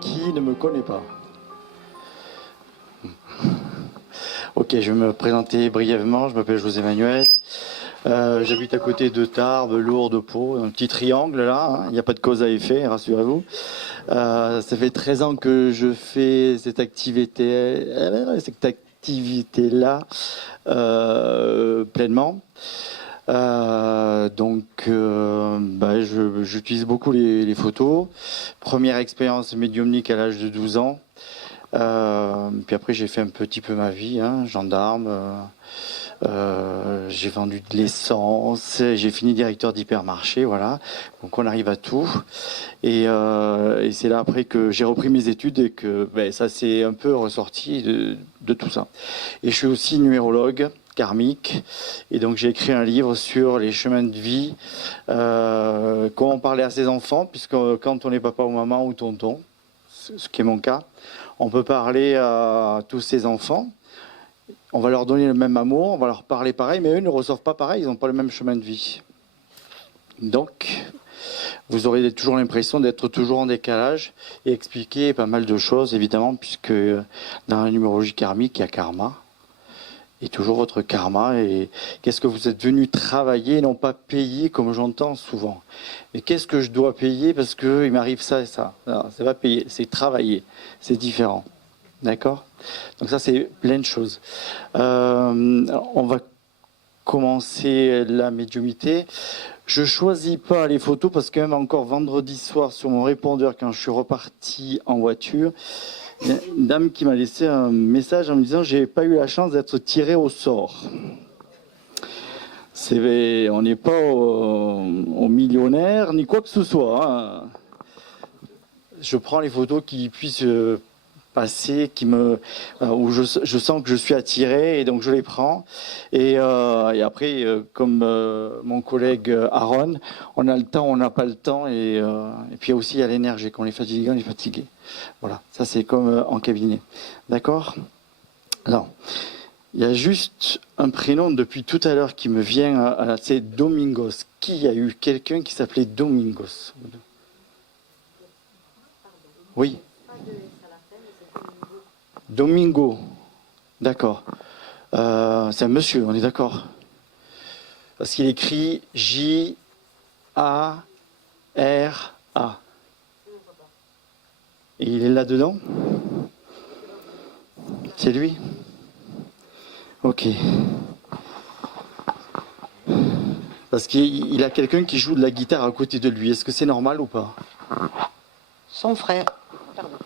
qui ne me connaît pas? Ok, je vais me présenter brièvement. Je m'appelle José Manuel. J'habite à côté de Tarbes, Lourdes, Pau, un petit triangle là. Hein. Il n'y a pas de cause à effet, rassurez-vous. Ça fait 13 ans que je fais cette activité-là pleinement. J'utilise beaucoup les photos. Première expérience médiumnique à l'âge de 12 ans. Puis après, j'ai fait un petit peu ma vie, hein, gendarme. J'ai vendu de l'essence. J'ai fini directeur d'hypermarché, voilà. Donc on arrive à tout. Et c'est là après que j'ai repris mes études et que ça s'est un peu ressorti de tout ça. Et je suis aussi numérologue karmique. Et donc j'ai écrit un livre sur les chemins de vie, comment parler à ses enfants, puisque quand on est papa ou maman ou tonton, ce qui est mon cas, on peut parler à tous ses enfants, on va leur donner le même amour, on va leur parler pareil, mais eux ne reçoivent pas pareil, ils n'ont pas le même chemin de vie. Donc, vous aurez toujours l'impression d'être toujours en décalage et expliquer pas mal de choses, évidemment, puisque dans la numérologie karmique, il y a karma. Et toujours votre karma, et qu'est-ce que vous êtes venu travailler, non pas payer, comme j'entends souvent. Mais qu'est-ce que je dois payer parce qu'il m'arrive ça et ça? Non, c'est pas payer, c'est travailler, c'est différent. D'accord? Donc ça, c'est plein de choses. On va commencer la médiumité. Je choisis pas les photos parce que même encore vendredi soir, sur mon répondeur, quand je suis reparti en voiture, il y a une dame qui m'a laissé un message en me disant « J'ai pas eu la chance d'être tiré au sort ». On n'est pas au millionnaire ni quoi que ce soit. Hein. Je prends les photos qui puissent passer, où je sens que je suis attiré et donc je les prends. Et après, comme mon collègue Aaron, on a le temps, on n'a pas le temps. Et puis aussi, il y a l'énergie. Quand on est fatigué, on est fatigué. Voilà, ça c'est comme en cabinet. D'accord? Alors, il y a juste un prénom depuis tout à l'heure qui me vient c'est Domingos. Qui a eu quelqu'un qui s'appelait Domingos? Oui. Domingo. D'accord. C'est un monsieur, on est d'accord? Parce qu'il écrit J-A-R-A. Et il est là-dedans? C'est lui? Ok. Parce qu'il a quelqu'un qui joue de la guitare à côté de lui. Est-ce que c'est normal ou pas? Son frère, pardon.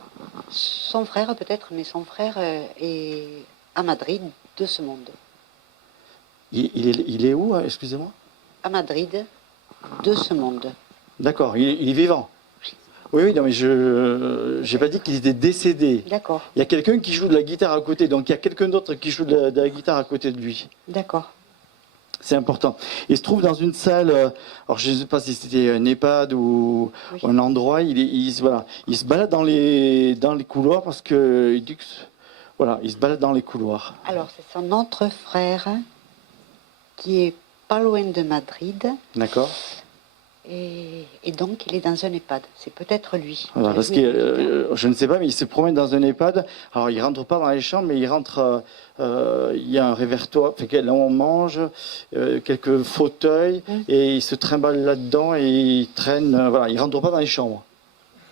Son frère peut-être, mais son frère est à Madrid de ce monde. Il est où, excusez-moi? À Madrid de ce monde. D'accord, il est vivant. Oui, non, mais je n'ai pas dit qu'il était décédé. D'accord. Il y a quelqu'un qui joue de la guitare à côté, donc il y a quelqu'un d'autre qui joue de la guitare à côté de lui. D'accord. C'est important. Il se trouve dans une salle, alors je ne sais pas si c'était un EHPAD ou un endroit, il se balade dans les couloirs parce que il se balade dans les couloirs. Alors c'est son autre frère qui est pas loin de Madrid. D'accord. Et donc il est dans un EHPAD. C'est peut-être lui. Voilà, parce que je ne sais pas, mais il se promène dans un EHPAD. Alors il rentre pas dans les chambres, mais il rentre. Il y a un révertoire, là où on mange, quelques fauteuils, et il se trimballe là-dedans et il traîne. Voilà, il rentre pas dans les chambres.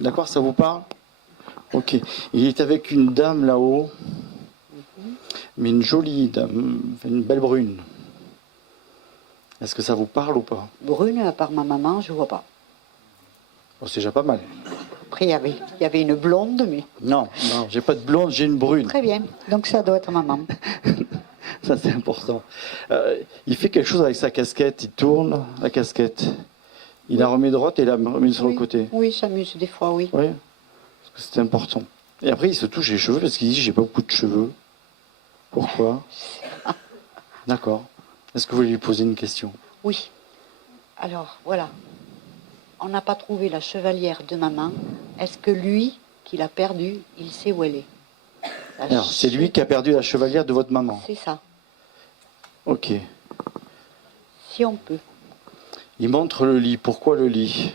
D'accord, ça vous parle? Ok. Il est avec une dame là-haut, mais une jolie dame, une belle brune. Est-ce que ça vous parle ou pas? Brune, à part ma maman, je vois pas. Oh, c'est déjà pas mal. Après, il y avait une blonde, mais... Non, j'ai pas de blonde, j'ai une brune. Très bien, donc ça doit être maman. Ça, c'est important. Il fait quelque chose avec sa casquette, il tourne la casquette. Il la remet droite et la remet sur le côté. Oui, il s'amuse des fois, oui. Oui, parce que c'est important. Et après, il se touche les cheveux parce qu'il dit « j'ai pas beaucoup de cheveux ». Pourquoi? D'accord. Est-ce que vous voulez lui poser une question? Oui. Alors, voilà. On n'a pas trouvé la chevalière de maman. Est-ce que lui, qui l'a perdue, il sait où elle est? Alors, c'est lui qui a perdu la chevalière de votre maman? C'est ça. Ok. Si on peut. Il montre le lit. Pourquoi le lit?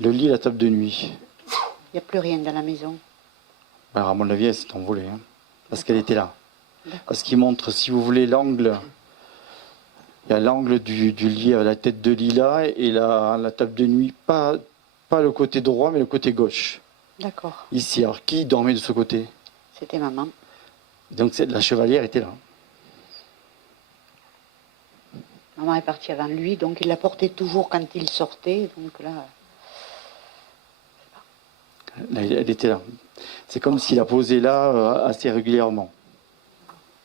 Le lit, la table de nuit. Il n'y a plus rien dans la maison. Alors, à mon avis, elle s'est envolée. Hein, parce qu'elle était là. D'accord. Parce qu'il montre, si vous voulez, l'angle. Il y a l'angle du lit à la tête de Lila et la table de nuit. Pas le côté droit, mais le côté gauche. D'accord. Ici. Alors, qui dormait de ce côté? C'était maman. Donc, la chevalière était là. Maman est partie avant lui, donc il la portait toujours quand il sortait. Donc là, Elle était là. C'est comme s'il la posait là assez régulièrement.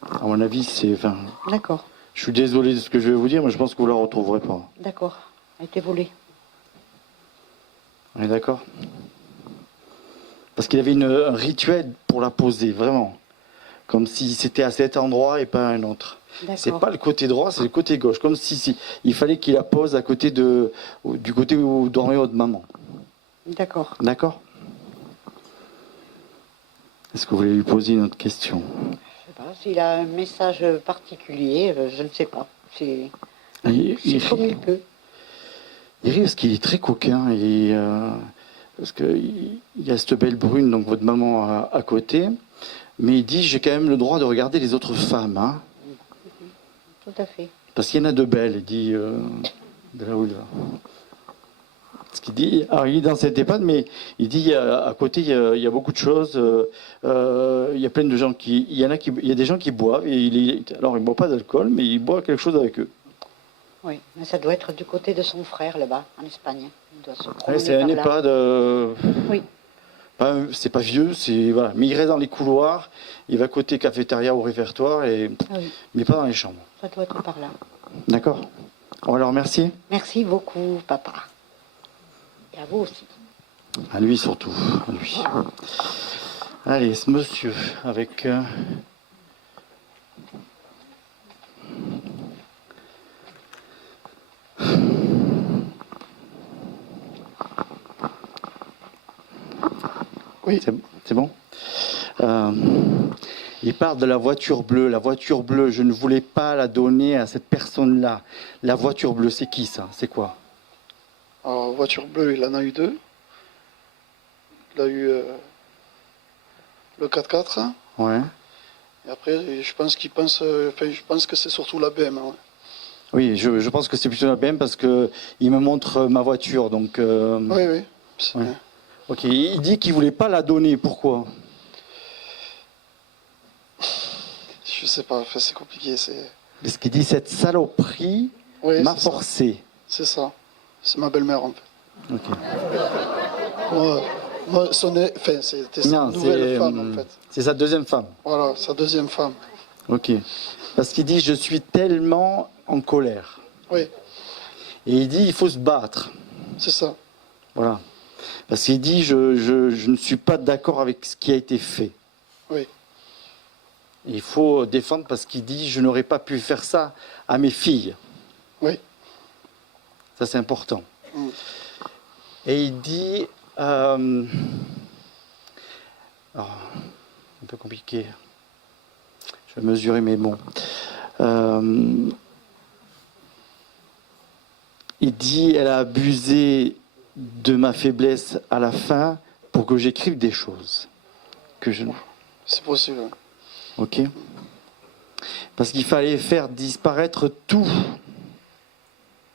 À mon avis, c'est. Enfin, d'accord, je suis désolé de ce que je vais vous dire, mais je pense que vous la retrouverez pas. d'accord. Elle a été volée. On est d'accord? Parce qu'il avait un rituel pour la poser, vraiment. Comme si c'était à cet endroit et pas à un autre. C'est D'accord. pas le côté droit, c'est le côté gauche. Comme si il fallait qu'il la pose à côté du côté où dormait votre maman. D'accord. D'accord? Est-ce que vous voulez lui poser une autre question? Je sais pas, s'il a un message particulier, je ne sais pas. C'est comme il peut. Il rit parce qu'il est très coquin. Et, parce qu'il y a cette belle brune, donc votre maman à côté. Mais il dit, j'ai quand même le droit de regarder les autres femmes. Hein, Tout à fait. parce qu'il y en a de belles, il dit, de là où il va. Ce qu'il dit, alors il est dans cette EHPAD, mais il dit à côté il y a beaucoup de choses. Il y a plein de gens il y a des gens qui boivent. Et alors il ne boit pas d'alcool, mais il boit quelque chose avec eux. Oui, mais ça doit être du côté de son frère là-bas, en Espagne. Il doit se Ouais, promener c'est un par là. EHPAD. Oui, C'est pas vieux, voilà. Mais il reste dans les couloirs. Il va côté cafétéria ou réfectoire, oui, mais pas dans les chambres. ça doit être par là. D'accord. On va le remercier. Merci beaucoup, papa. Et à vous aussi. À lui surtout. À lui. Allez, ce monsieur avec. Oui. C'est bon. Il parle de la voiture bleue. La voiture bleue, je ne voulais pas la donner à cette personne-là. La voiture bleue, c'est qui ça? C'est quoi? Alors, voiture bleue, il en a eu deux. Il a eu le 4x4. Ouais. Et après, je pense je pense que c'est surtout la BM. Ouais. Oui, je pense que c'est plutôt la BM parce que il me montre ma voiture. Donc. Oui, oui. Ouais. Ok. Il dit qu'il voulait pas la donner. Pourquoi? Je sais pas, enfin, c'est compliqué. Parce qu'il dit cette saloperie Oui, m'a c'est ça. forcé. C'est ça. C'est ma belle-mère en fait. Ok. Moi, c'était sa nouvelle femme en fait. C'est sa deuxième femme. Voilà, sa deuxième femme. Ok. Parce qu'il dit je suis tellement en colère. Oui, Et il dit il faut se battre. c'est ça. Voilà. Parce qu'il dit je ne suis pas d'accord avec ce qui a été fait. Oui, Il faut défendre parce qu'il dit je n'aurais pas pu faire ça à mes filles. oui. Ça c'est important. Mm. Et il dit alors, un peu compliqué. Je vais mesurer mes mots. Il dit elle a abusé de ma faiblesse à la fin pour que j'écrive des choses que je. C'est possible. Ouais. Ok. Parce qu'il fallait faire disparaître tout.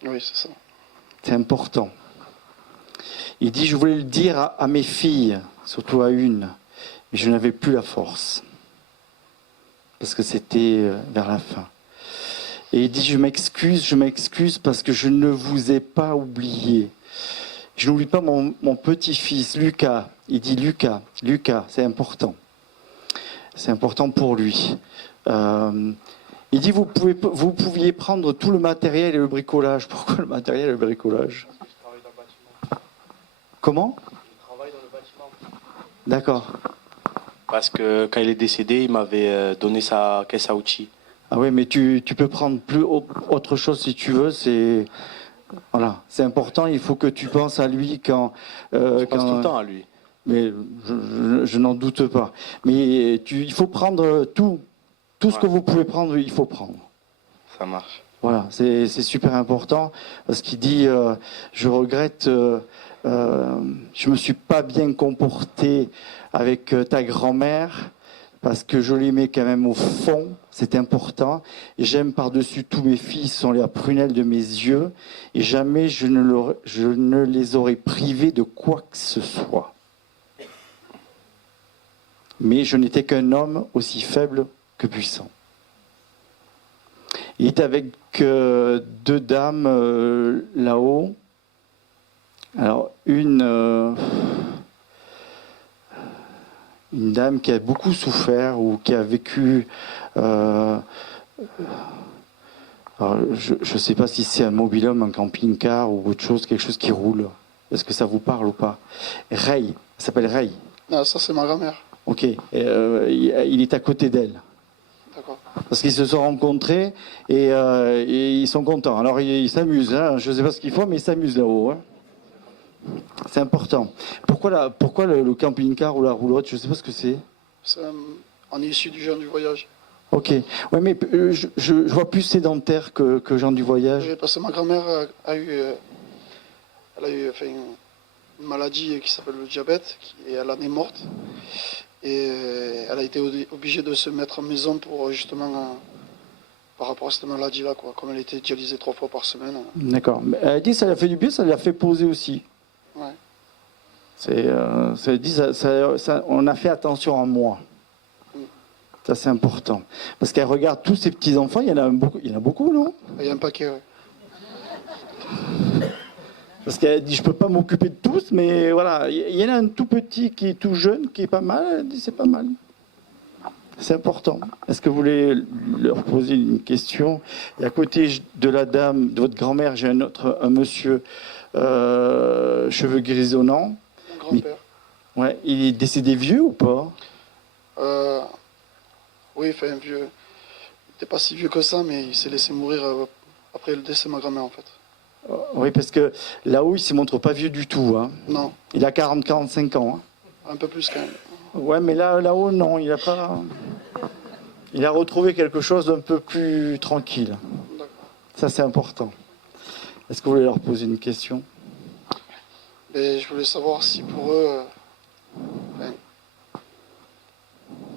Oui, c'est ça. C'est important. Il dit je voulais le dire à mes filles, surtout à une, mais je n'avais plus la force. Parce que c'était vers la fin. Et il dit je m'excuse parce que je ne vous ai pas oublié. Je n'oublie pas mon petit-fils, Lucas. Il dit Lucas, c'est important. C'est important pour lui. Il dit vous pouviez prendre tout le matériel et le bricolage. Pourquoi le matériel et le bricolage? Je travaille dans le bâtiment. Comment? Je travaille dans le bâtiment. D'accord. Parce que quand il est décédé, il m'avait donné sa caisse à outils. Ah oui, mais tu peux prendre autre chose si tu veux. Voilà, c'est important. Il faut que tu penses à lui quand. Je pense tout le temps à lui. Mais je n'en doute pas. Mais il faut prendre tout ce que vous pouvez prendre. Il faut prendre. Ça marche. Voilà, c'est super important parce qu'il dit je regrette je me suis pas bien comporté avec ta grand-mère parce que je l'aimais quand même au fond, c'est important. Et j'aime par-dessus tous mes filles, sont les prunelles de mes yeux, et jamais je ne les aurais privées de quoi que ce soit. Mais je n'étais qu'un homme aussi faible que puissant. Il est avec deux dames là-haut. Alors, une dame qui a beaucoup souffert ou qui a vécu... alors, je ne sais pas si c'est un mobil-home, un camping-car ou autre chose, quelque chose qui roule. Est-ce que ça vous parle ou pas? Ray, elle s'appelle Ray. Non, ça c'est ma grand-mère. Ok, il est à côté d'elle. D'accord. Parce qu'ils se sont rencontrés et ils sont contents. Alors ils s'amusent, hein. Je ne sais pas ce qu'ils font, mais ils s'amusent là-haut. Hein. C'est important. Pourquoi le camping-car ou la roulotte? Je ne sais pas ce que c'est. On est issu du genre du voyage. Ok. Ouais, mais je vois plus sédentaire que gens du voyage. Oui, parce que ma grand-mère a eu une maladie qui s'appelle le diabète et elle en est morte. Et elle a été obligée de se mettre en maison pour justement par rapport à cette maladie-là, quoi. Comme elle était dialysée 3 fois par semaine. D'accord. Elle a dit que ça lui a fait du bien, ça l'a fait poser aussi. Ouais. On a fait attention à moi. Ça, c'est important. Parce qu'elle regarde tous ses petits-enfants, il y en a beaucoup, non? Il y a un paquet, ouais. Parce qu'elle dit, je ne peux pas m'occuper de tous, mais voilà, il y en a un tout petit qui est tout jeune, qui est pas mal, elle dit, c'est pas mal. C'est important. Est-ce que vous voulez leur poser une question? Et à côté de la dame, de votre grand-mère, j'ai un monsieur, cheveux grisonnants. Mon grand-père. Ouais, il est décédé vieux ou pas? Oui, enfin, vieux. Il n'était pas si vieux que ça, mais il s'est laissé mourir après le décès de ma grand-mère, en fait. Oui, parce que là-haut, il ne se montre pas vieux du tout. Hein. Non, Il a 40-45 ans. Hein. un peu plus quand même. Ouais, mais là-haut, non, il a pas. Il a retrouvé quelque chose d'un peu plus tranquille. D'accord. Ça, c'est important. Est-ce que vous voulez leur poser une question? Et je voulais savoir si pour eux,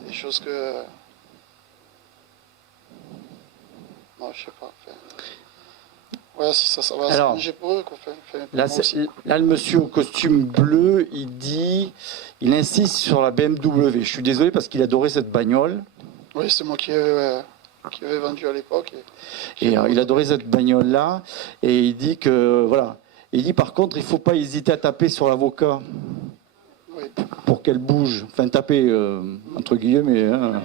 des choses que... non, je sais pas. Ouais, si ça va s'arranger pour eux. Quoi. Là, le monsieur au costume bleu, il insiste sur la BMW. Je suis désolé parce qu'il adorait cette bagnole. Oui, c'est moi qui avais vendu à l'époque. Et il adorait cette bagnole-là. Et il dit que, voilà. Il dit par contre, il ne faut pas hésiter à taper sur l'avocat. Oui. Pour qu'elle bouge. Enfin, taper, entre guillemets. Hein.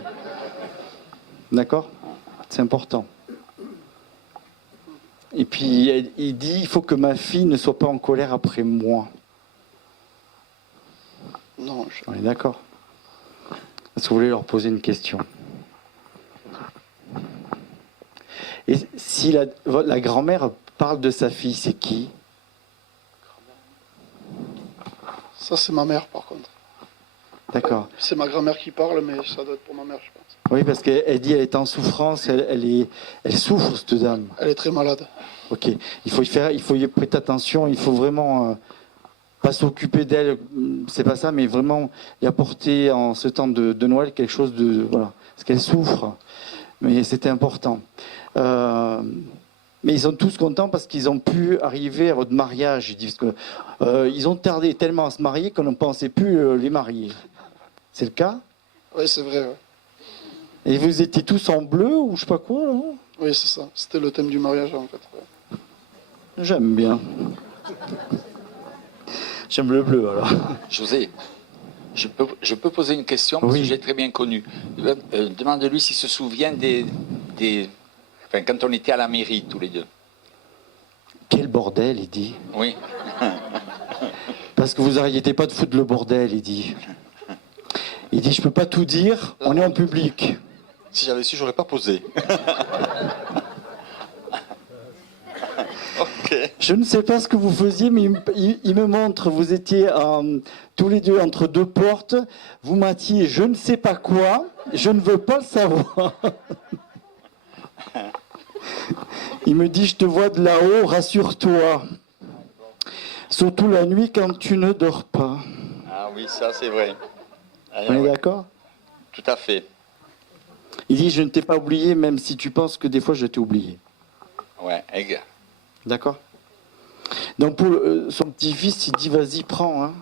D'accord? C'est important. Et puis, il dit, il faut que ma fille ne soit pas en colère après moi. Non, On est d'accord? Est-ce que vous voulez leur poser une question? Et si la grand-mère parle de sa fille, c'est qui? Ça, c'est ma mère, par contre. D'accord. C'est ma grand-mère qui parle, mais ça doit être pour ma mère, je pense. Oui, parce qu'elle dit qu'elle est en souffrance, elle souffre, cette dame. Elle est très malade. Ok. Il faut y prêter attention, il faut vraiment pas s'occuper d'elle, c'est pas ça, mais vraiment y apporter en ce temps de Noël quelque chose de... Voilà. Parce qu'elle souffre, mais c'était important. Mais ils sont tous contents parce qu'ils ont pu arriver à votre mariage. Ils disent que ils ont tardé tellement à se marier qu'on ne pensait plus les marier. C'est le cas? Oui, c'est vrai. Ouais. Et vous étiez tous en bleu ou je sais pas quoi, là? Oui, c'est ça. C'était le thème du mariage, en fait. Ouais. J'aime bien. J'aime le bleu, alors. José, je peux poser une question parce que j'ai très bien connu. Demande-lui s'il se souvient enfin, quand on était à la mairie, tous les deux. Quel bordel, il dit. Oui. Parce que vous n'arrêtez pas de foutre le bordel, il dit. Il dit, je peux pas tout dire, on est en public. Si j'avais su, j'aurais pas posé. Okay. Je ne sais pas ce que vous faisiez, mais il me montre, vous étiez tous les deux entre deux portes, vous matiez je ne sais pas quoi, je ne veux pas le savoir. Il me dit, je te vois de là-haut, rassure-toi. Surtout la nuit quand tu ne dors pas. Ah oui, ça c'est vrai. On est d'accord? Tout à fait. Il dit, je ne t'ai pas oublié, même si tu penses que des fois je t'ai oublié. Ouais, exact. D'accord? Donc pour son petit-fils, il dit, vas-y, prends. Hein.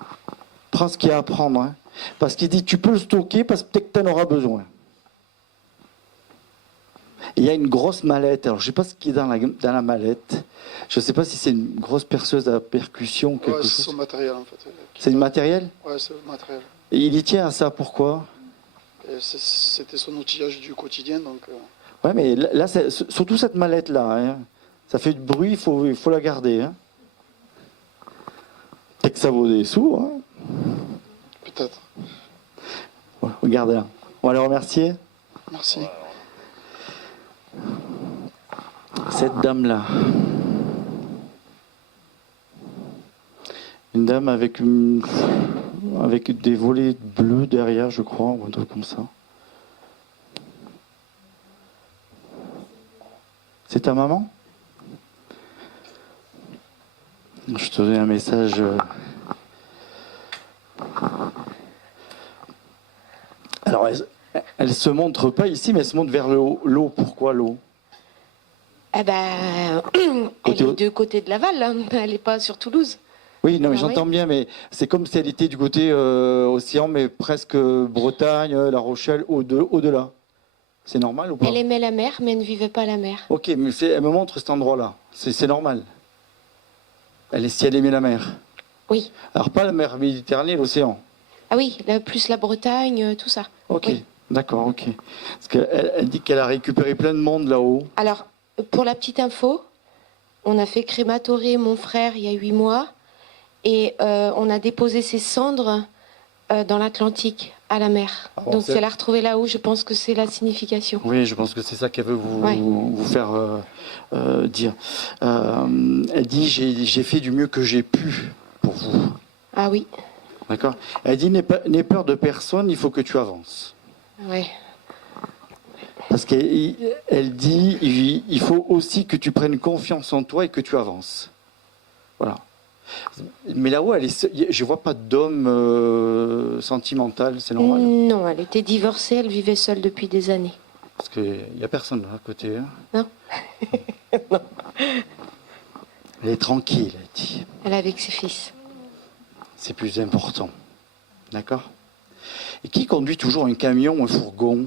Prends ce qu'il y a à prendre. Hein. Parce qu'il dit, tu peux le stocker parce que peut-être que tu en auras besoin. Et il y a une grosse mallette. Alors je ne sais pas ce qui est dans la mallette. Je ne sais pas si c'est une grosse perceuse à percussion ou quelque Ouais, c'est chose. son matériel en fait. C'est du matériel? Ouais, c'est le matériel. Et il y tient à ça, pourquoi? Et c'était son outillage du quotidien, donc. Ouais, mais là, surtout cette mallette-là, hein, ça fait du bruit, il faut la garder. Hein. Peut-être que ça vaut des sous. Hein. Peut-être. Ouais, regardez-la. On va les remercier. Merci. Cette dame-là. Une dame avec des volets bleus derrière, je crois, ou un truc comme ça. C'est ta maman? Je te donne un message. Alors, elle se montre pas ici, mais elle se montre vers l'eau. Pourquoi l'eau? Eh ben, elle est de côté de Laval, hein. Elle n'est pas sur Toulouse. Oui, non, mais Ah j'entends oui. bien, mais c'est comme si elle était du côté océan, mais presque Bretagne, La Rochelle, au-delà. C'est normal ou pas? Elle aimait la mer, mais elle ne vivait pas la mer. Ok, mais elle me montre cet endroit-là. C'est normal. Si elle aimait la mer. Oui. Alors pas la mer Méditerranée, l'océan. Ah oui, plus la Bretagne, tout ça. Ok, Oui. d'accord, ok. Parce qu'elle dit qu'elle a récupéré plein de monde là-haut. Alors, pour la petite info, on a fait crématorer mon frère il y a 8 mois et on a déposé ses cendres dans l'Atlantique, à la mer. Ah bon, Donc c'est- si elle a retrouvé là-haut, je pense que c'est la signification. Oui, je pense que c'est ça qu'elle veut Ouais. vous faire dire. Elle dit, j'ai fait du mieux que j'ai pu pour vous. Ah oui, D'accord. Elle dit, n'aie peur de personne, il faut que tu avances. ouais. Parce qu'elle dit, il faut aussi que tu prennes confiance en toi et que tu avances. Voilà. Mais là-haut, je vois pas d'homme sentimental, c'est normal. Non, elle était divorcée, elle vivait seule depuis des années. Parce qu'il n'y a personne là à côté. Hein. Non. Non. Elle est tranquille, elle dit. Elle est avec ses fils. C'est plus important. D'accord? Et qui conduit toujours un camion ou un fourgon?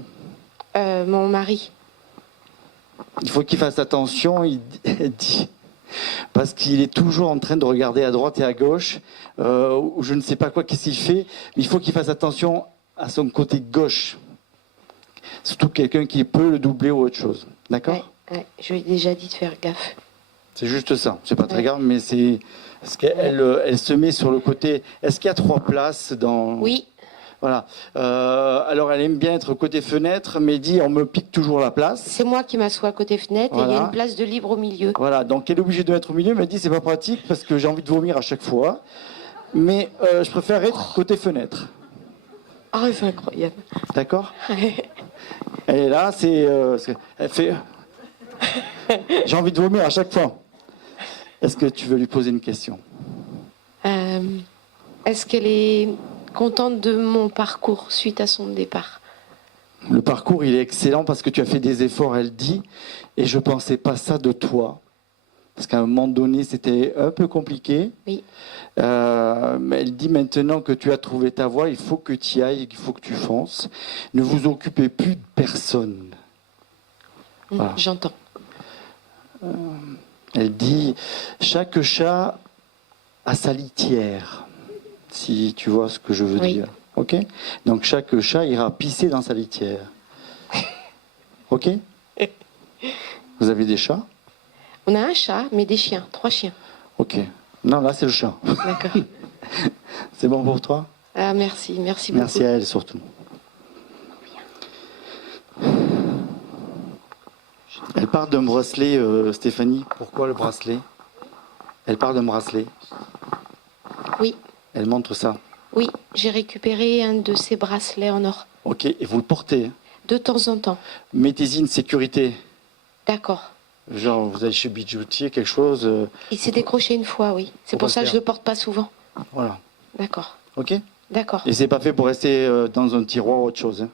Mon mari. Il faut qu'il fasse attention, elle dit. Parce qu'il est toujours en train de regarder à droite et à gauche, ou je ne sais pas quoi, qu'est-ce qu'il fait, mais il faut qu'il fasse attention à son côté gauche. Surtout quelqu'un qui peut le doubler ou autre chose. D'accord? Ouais, je lui ai déjà dit de faire gaffe. C'est juste ça. C'est pas très Ouais. grave, mais c'est. Parce elle se met sur le côté. Est-ce qu'il y a 3 places dans. Oui, Voilà. Alors elle aime bien être côté fenêtre, mais dit on me pique toujours la place. c'est moi qui m'assois à côté fenêtre et il y Voilà. a une place de libre au milieu. Voilà, donc elle est obligée de mettre au milieu, mais elle dit c'est pas pratique parce que j'ai envie de vomir à chaque fois. Mais je préfère être côté fenêtre. Ah, c'est incroyable. D'accord? Elle est là, elle fait. J'ai envie de vomir à chaque fois. Est-ce que tu veux lui poser une question? Est-ce qu'elle est contente de mon parcours suite à son départ? Le parcours, il est excellent parce que tu as fait des efforts, elle dit, et je pensais pas ça de toi. Parce qu'à un moment donné, c'était un peu compliqué. Oui. Mais elle dit maintenant que tu as trouvé ta voie, il faut que tu y ailles, il faut que tu fonces. Ne vous occupez plus de personne. Voilà. J'entends. Elle dit chaque chat a sa litière, si tu vois ce que je veux Oui. dire. Ok? Donc chaque chat ira pisser dans sa litière. Ok? Vous avez des chats? On a un chat, mais des chiens, 3 chiens. Ok. Non, là c'est le chat. D'accord. C'est bon pour toi? Ah, merci, merci beaucoup. Merci à elle surtout. Elle parle d'un bracelet, Stéphanie. Pourquoi le bracelet? Elle parle d'un bracelet. Oui, Elle montre ça. oui, j'ai récupéré un de ces bracelets en or. Ok, et vous le portez. Hein. De temps en temps. Mettez-y une sécurité. D'accord. Genre, vous allez chez bijoutier, quelque chose, Il s'est décroché une fois, oui. C'est Faut pour pas ça le que je faire. le porte pas souvent. voilà. D'accord. Ok. D'accord. Et c'est pas fait pour rester dans un tiroir ou autre chose. Hein.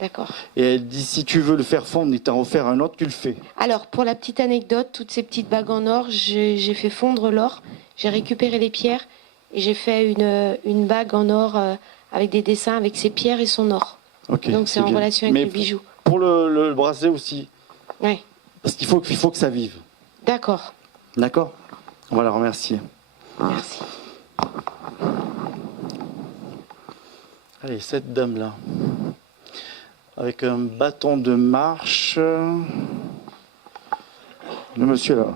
D'accord. Et elle dit, si tu veux le faire fondre et t'en refaire un autre, tu le fais. Alors, pour la petite anecdote, toutes ces petites bagues en or, j'ai fait fondre l'or, j'ai récupéré les pierres et j'ai fait une bague en or avec des dessins avec ses pierres et son or. Ok. Donc c'est en bien. relation avec Mais le bijou. pour le bracelet aussi, Ouais. parce qu'il faut que ça vive. D'accord. D'accord. On va la remercier. Merci. Allez, cette dame-là, avec un bâton de marche. Le monsieur là.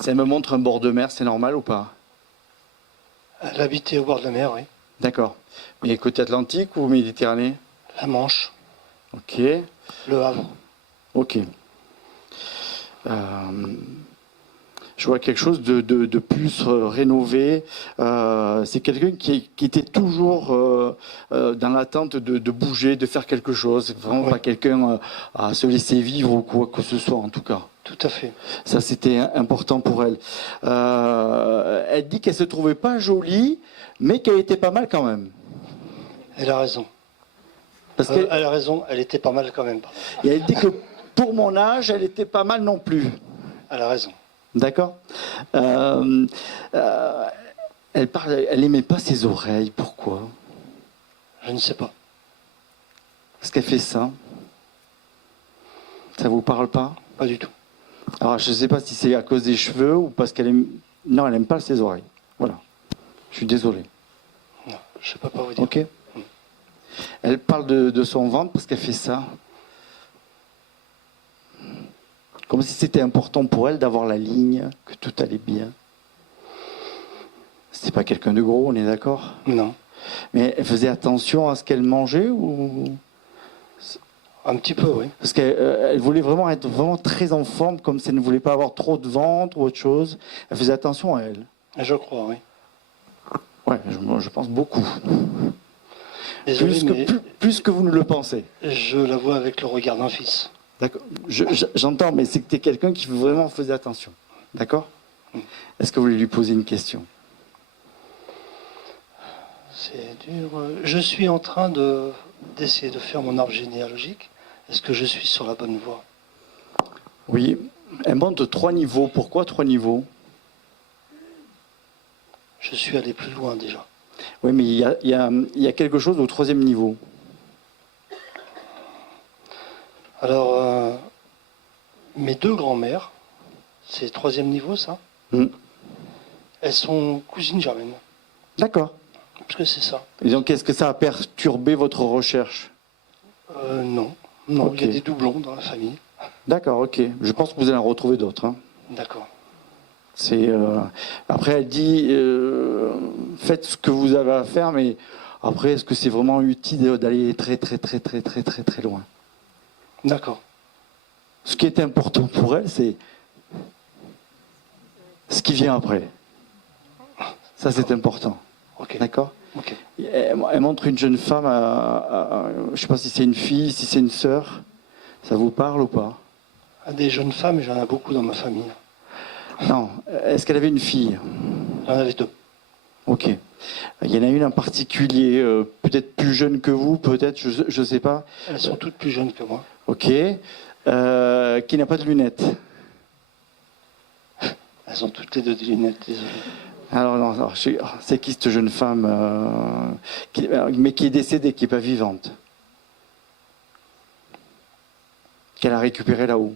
Ça me montre un bord de mer, c'est normal ou pas? Elle habitait au bord de la mer, oui. D'accord. Mais côté Atlantique ou Méditerranée? La Manche, Ok. Le Havre. Ok. Je vois quelque chose de plus rénové. C'est quelqu'un qui était toujours dans l'attente de bouger, de faire quelque chose. C'est vraiment Oui. pas quelqu'un à se laisser vivre ou quoi que ce soit, en tout cas. Tout à fait. Ça, c'était important pour elle. Elle dit qu'elle se trouvait pas jolie, mais qu'elle était pas mal quand même. Elle a raison. Parce qu'elle Elle a raison, elle était pas mal quand même. pardon. et elle dit que pour mon âge, elle était pas mal non plus. Elle a raison. D'accord. Elle aimait pas ses oreilles. Pourquoi? Je ne sais pas. Parce qu'elle fait ça. Ça vous parle pas? Pas du tout. Alors je sais pas si c'est à cause des cheveux ou parce qu'elle aime. Non, elle aime pas ses oreilles. Voilà. Je suis désolé. Non, je ne sais pas vous dire. Ok. Elle parle de son ventre parce qu'elle fait ça. Comme si c'était important pour elle d'avoir la ligne, que tout allait bien. C'était pas quelqu'un de gros, on est d'accord? Non. Mais elle faisait attention à ce qu'elle mangeait ou... Un petit peu, oui. Parce qu'elle voulait vraiment être vraiment très en forme, comme si elle ne voulait pas avoir trop de ventre ou autre chose. Elle faisait attention à elle. Je crois, oui. Ouais, je pense beaucoup. Désolé, mais Plus que vous ne le pensez. je la vois avec le regard d'un fils. D'accord. J'entends, mais c'était quelqu'un qui vraiment faisait attention. D'accord? Est-ce que vous voulez lui poser une question? C'est dur. Je suis en train d'essayer de faire mon arbre généalogique. Est-ce que je suis sur la bonne voie? Oui. Elle monte de 3 niveaux. Pourquoi 3 niveaux? Je suis allé plus loin déjà. Oui, mais il y a quelque chose au 3e niveau. Alors, mes deux grands-mères, c'est 3e niveau ça? Elles sont cousines germaines. D'accord. Parce que c'est ça. Et donc, est-ce que ça a perturbé votre recherche? Non. Non, Ok. il y a des doublons dans la famille. D'accord, ok. Je pense que vous allez en retrouver d'autres. Hein. D'accord. Après, elle dit faites ce que vous avez à faire, mais après, est-ce que c'est vraiment utile d'aller très, très, très, très, très, très, très loin? D'accord. Ce qui est important pour elle, c'est ce qui vient après. Ça, c'est important. Ok. D'accord? Ok. Elle montre une jeune femme, je ne sais pas si c'est une fille, si c'est une sœur. Ça vous parle ou pas? Des jeunes femmes, j'en ai beaucoup dans ma famille. Non. Est-ce qu'elle avait une fille? J'en avais deux. Ok. Il y en a une en particulier, peut-être plus jeune que vous, peut-être, je ne sais pas. Elles sont toutes plus jeunes que moi. Ok. Qui n'a pas de lunettes. Elles ont toutes les deux des lunettes, désolé. Alors, non, c'est qui cette jeune femme mais qui est décédée, qui n'est pas vivante? Qu'elle a récupérée là-haut?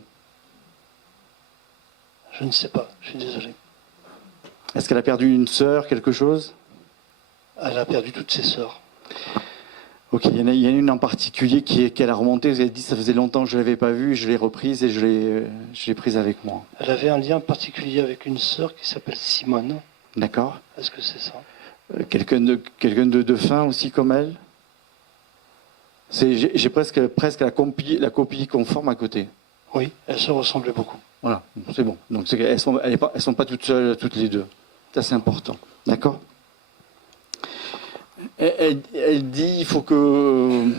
Je ne sais pas, je suis désolé. Est-ce qu'elle a perdu une sœur, quelque chose? Elle a perdu toutes ses sœurs. Ok, il y en a une en particulier qu'elle a remontée, vous avez dit ça faisait longtemps que je ne l'avais pas vue, je l'ai reprise et je l'ai prise avec moi. Elle avait un lien particulier avec une sœur qui s'appelle Simone. D'accord? Est-ce que c'est ça? Quelqu'un de fin aussi comme elle? J'ai presque la copie conforme à côté. Oui, elles se ressemblaient beaucoup. Voilà, c'est bon. Donc elles sont pas toutes seules, toutes les deux. Ça c'est important. D'accord? Elle dit il faut que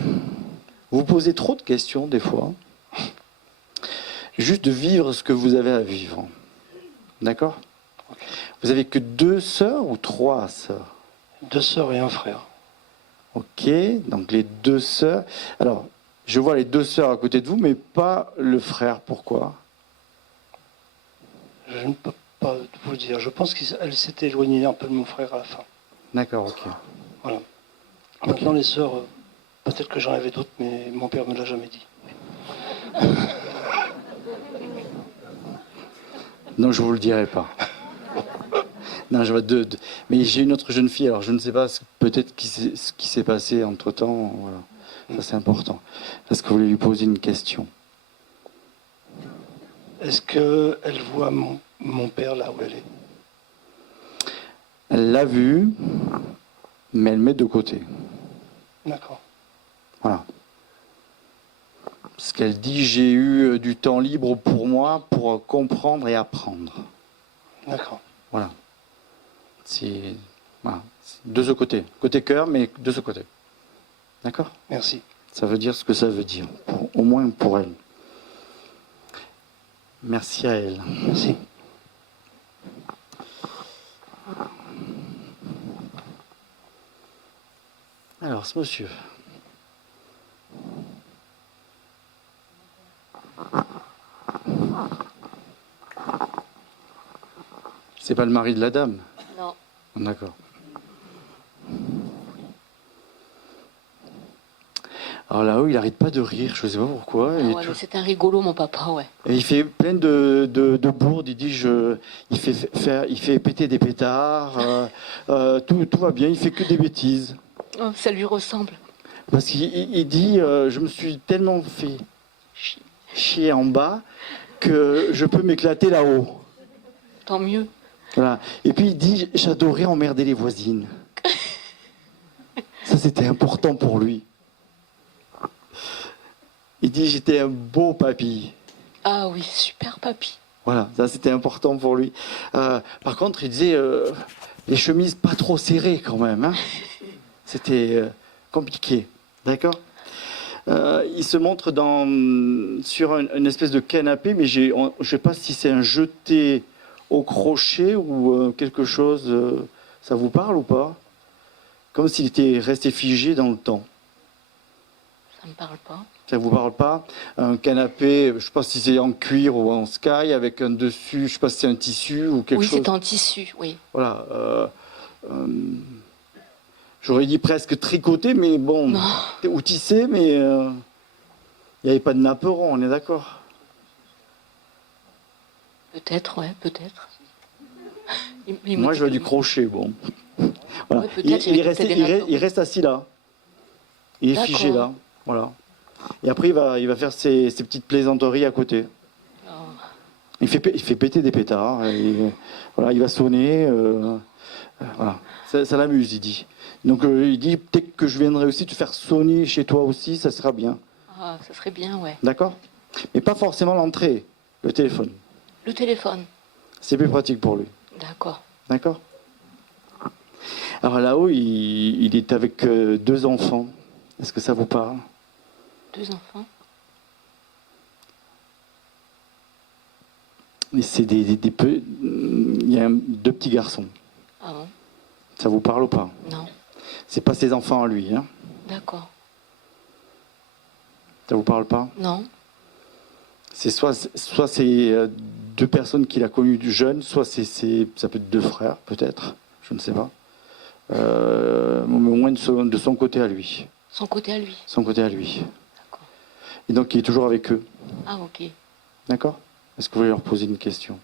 vous posez trop de questions des fois. Juste de vivre ce que vous avez à vivre. D'accord? Vous avez que 2 sœurs ou 3 sœurs? 2 sœurs et un frère. Ok, donc les 2 sœurs. Alors, je vois les 2 sœurs à côté de vous, mais pas le frère. Pourquoi? Je ne peux pas vous dire. Je pense qu'elle s'était éloignée un peu de mon frère à la fin. D'accord, ok. Voilà. Maintenant, les sœurs, peut-être que j'en avais d'autres, mais mon père ne me l'a jamais dit. Non, je vous le dirai pas. Non, je vois 2. Mais j'ai une autre jeune fille, alors je ne sais pas peut-être ce qui s'est passé entre-temps. Voilà. Ça, c'est important. Est-ce que vous voulez lui poser une question? Est-ce qu'elle voit mon père là où elle est? Elle l'a vu, mais elle met de côté. D'accord. Voilà. Ce qu'elle dit, j'ai eu du temps libre pour moi pour comprendre et apprendre. D'accord. Voilà. C'est voilà. De ce côté. Côté cœur, mais de ce côté. D'accord? Merci. Ça veut dire ce que ça veut dire. Au moins pour elle. Merci à elle. Merci. Alors, ce monsieur. C'est pas le mari de la dame? Non. D'accord. Alors là-haut, il n'arrête pas de rire, je ne sais pas pourquoi. Ah ouais, mais c'est un rigolo, mon papa, ouais. Et il fait plein de bourdes, il dit il fait péter des pétards, tout va bien, il fait que des bêtises. Oh, ça lui ressemble. Parce qu'il dit je me suis tellement fait chier en bas que je peux m'éclater là-haut. Tant mieux. Voilà. Et puis il dit j'adorais emmerder les voisines. Ça c'était important pour lui. Il dit j'étais un beau papy. Ah oui, super papy. Voilà, ça c'était important pour lui. Par contre, il disait les chemises pas trop serrées quand même. Hein. C'était compliqué, d'accord? Il se montre sur une espèce de canapé, mais je ne sais pas si c'est un jeté au crochet ou quelque chose. Ça vous parle ou pas? Comme s'il était resté figé dans le temps. Ça me parle pas. Ça vous parle pas? Un canapé, je ne sais pas si c'est en cuir ou en sky, avec un dessus, je ne sais pas si c'est un tissu ou quelque chose. Oui, c'est en tissu, oui. Voilà. J'aurais dit presque tricoté, mais bon, Non. ou tissé, mais il n'y avait pas de napperon, on est d'accord? Peut-être, ouais, peut-être. Moi, je vois du crochet, bon. Voilà. Ouais, peut-être, Il reste assis là. Il est figé là. Voilà. Et après, il va faire ses petites plaisanteries à côté. Oh. Il fait péter des pétards. Voilà, il va sonner. Voilà. Ça l'amuse, il dit. Donc, il dit peut-être que je viendrai aussi te faire sonner chez toi aussi, ça sera bien. Ah, ça serait bien, ouais. D'accord? Mais pas forcément l'entrée, le téléphone. Le téléphone. C'est plus pratique pour lui. D'accord. D'accord? Alors là-haut, il est avec 2 enfants. Est-ce que ça vous parle? 2 enfants. Et c'est il y a 2 petits garçons. Ah bon? Ça vous parle ou pas? Non. C'est pas ses enfants à lui, hein? D'accord. Ça vous parle pas? Non. C'est soit c'est 2 personnes qu'il a connues du jeune, soit ça peut être 2 frères, peut-être, je ne sais pas. Au moins de son côté à lui. Son côté à lui. Son côté à lui. D'accord. Et donc il est toujours avec eux. Ah, ok. D'accord? Est-ce que vous voulez leur poser une question?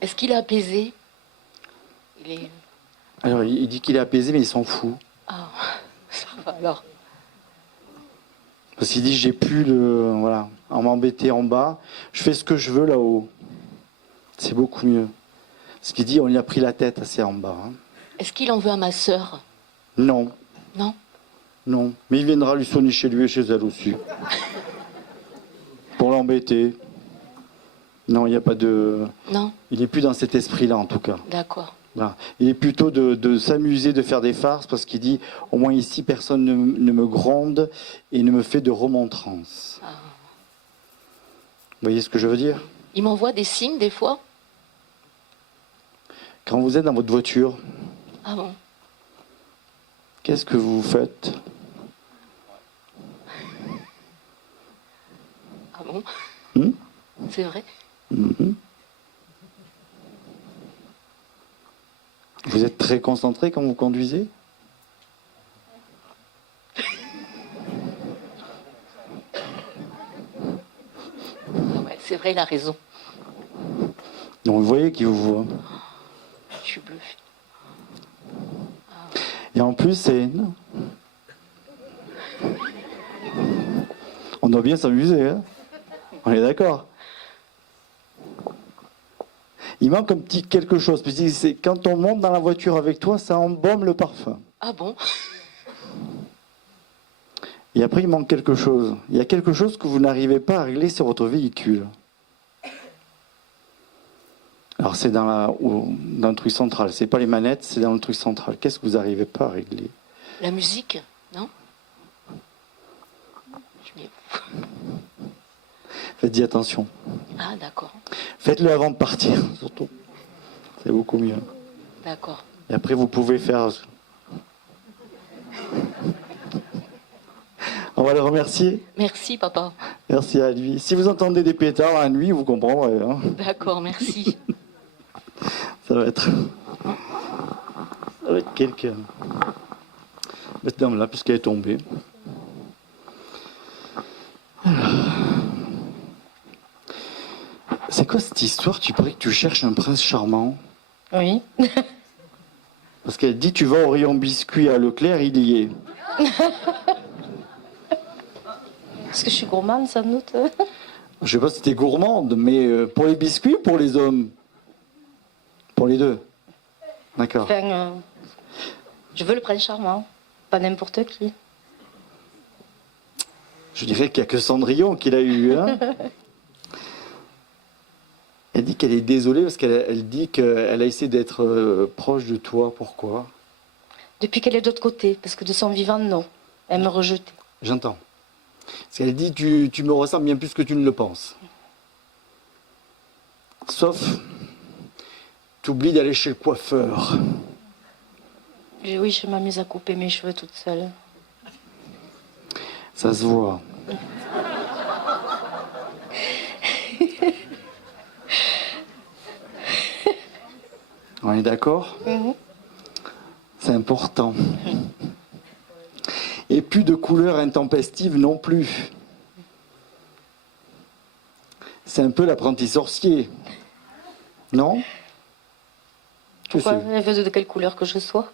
Est-ce qu'il est apaisé? Il est... Alors il dit qu'il est apaisé, mais il s'en fout. Ah, ça va alors. Parce qu'il dit j'ai plus voilà, à m'embêter en bas, je fais ce que je veux là-haut. C'est beaucoup mieux. Ce qu'il dit, on lui a pris la tête assez en bas. Hein. Est-ce qu'il en veut à ma sœur? Non. Non. Non. Mais il viendra lui sonner chez lui et chez elle aussi. Pour l'embêter. Non, il n'y a pas de... Non. Il n'est plus dans cet esprit-là, en tout cas. D'accord. Voilà. Il est plutôt de s'amuser, de faire des farces, parce qu'il dit, au moins ici, personne ne me gronde et ne me fait de remontrance. Ah. Vous voyez ce que je veux dire? Il m'envoie des signes des fois. Quand vous êtes dans votre voiture, Ah bon? qu'est-ce que vous faites? Ah bon? Hmm. C'est vrai? Mhm. Vous êtes très concentré quand vous conduisez? Ah ouais, c'est vrai, il a raison. Donc vous voyez qui vous voit. Je suis bluffée. Et en plus, c'est... non. On doit bien s'amuser, hein? On est d'accord? Il manque un petit quelque chose. Parce que c'est quand on monte dans la voiture avec toi, ça embaume le parfum. Ah bon? Et après, il manque quelque chose. Il y a quelque chose que vous n'arrivez pas à régler sur votre véhicule. Alors, c'est dans le truc central. C'est pas les manettes, c'est dans le truc central. Qu'est-ce que vous n'arrivez pas à régler? La musique, non? Je m'y- Faites-y attention. Ah d'accord, Faites-le avant de partir, surtout. C'est beaucoup mieux. d'accord. Et après, vous pouvez faire... On va le remercier. Merci papa. Merci à lui. Si vous entendez des pétards la nuit, vous comprendrez. Hein. D'accord, merci. Ça va être quelqu'un. Cette dame-là, puisqu'elle est tombée. Alors. C'est quoi cette histoire? Tu parais que tu cherches un prince charmant? Oui. Parce qu'elle dit tu vas au rayon biscuit à Leclerc, il y est. Parce que je suis gourmande, sans doute. Je sais pas si t'es gourmande, mais pour les biscuits ou pour les hommes? Pour les deux. D'accord. Enfin, je veux le prince charmant, pas n'importe qui. Je dirais qu'il n'y a que Cendrillon qui l'a eu. Hein. Elle dit qu'elle est désolée parce qu'elle dit qu'elle a essayé d'être proche de toi. Pourquoi? Depuis qu'elle est de l'autre côté, parce que de son vivant, non. Elle me rejetait. J'entends. Parce qu'elle dit tu me ressembles bien plus que tu ne le penses. Sauf, t'oublies d'aller chez le coiffeur. Oui, je m'amuse à couper mes cheveux toute seule. Ça se voit. On est d'accord? C'est important. Et plus de couleurs intempestives non plus. C'est un peu l'apprenti sorcier. Non? Pourquoi? Elle veut de quelle couleur que je sois?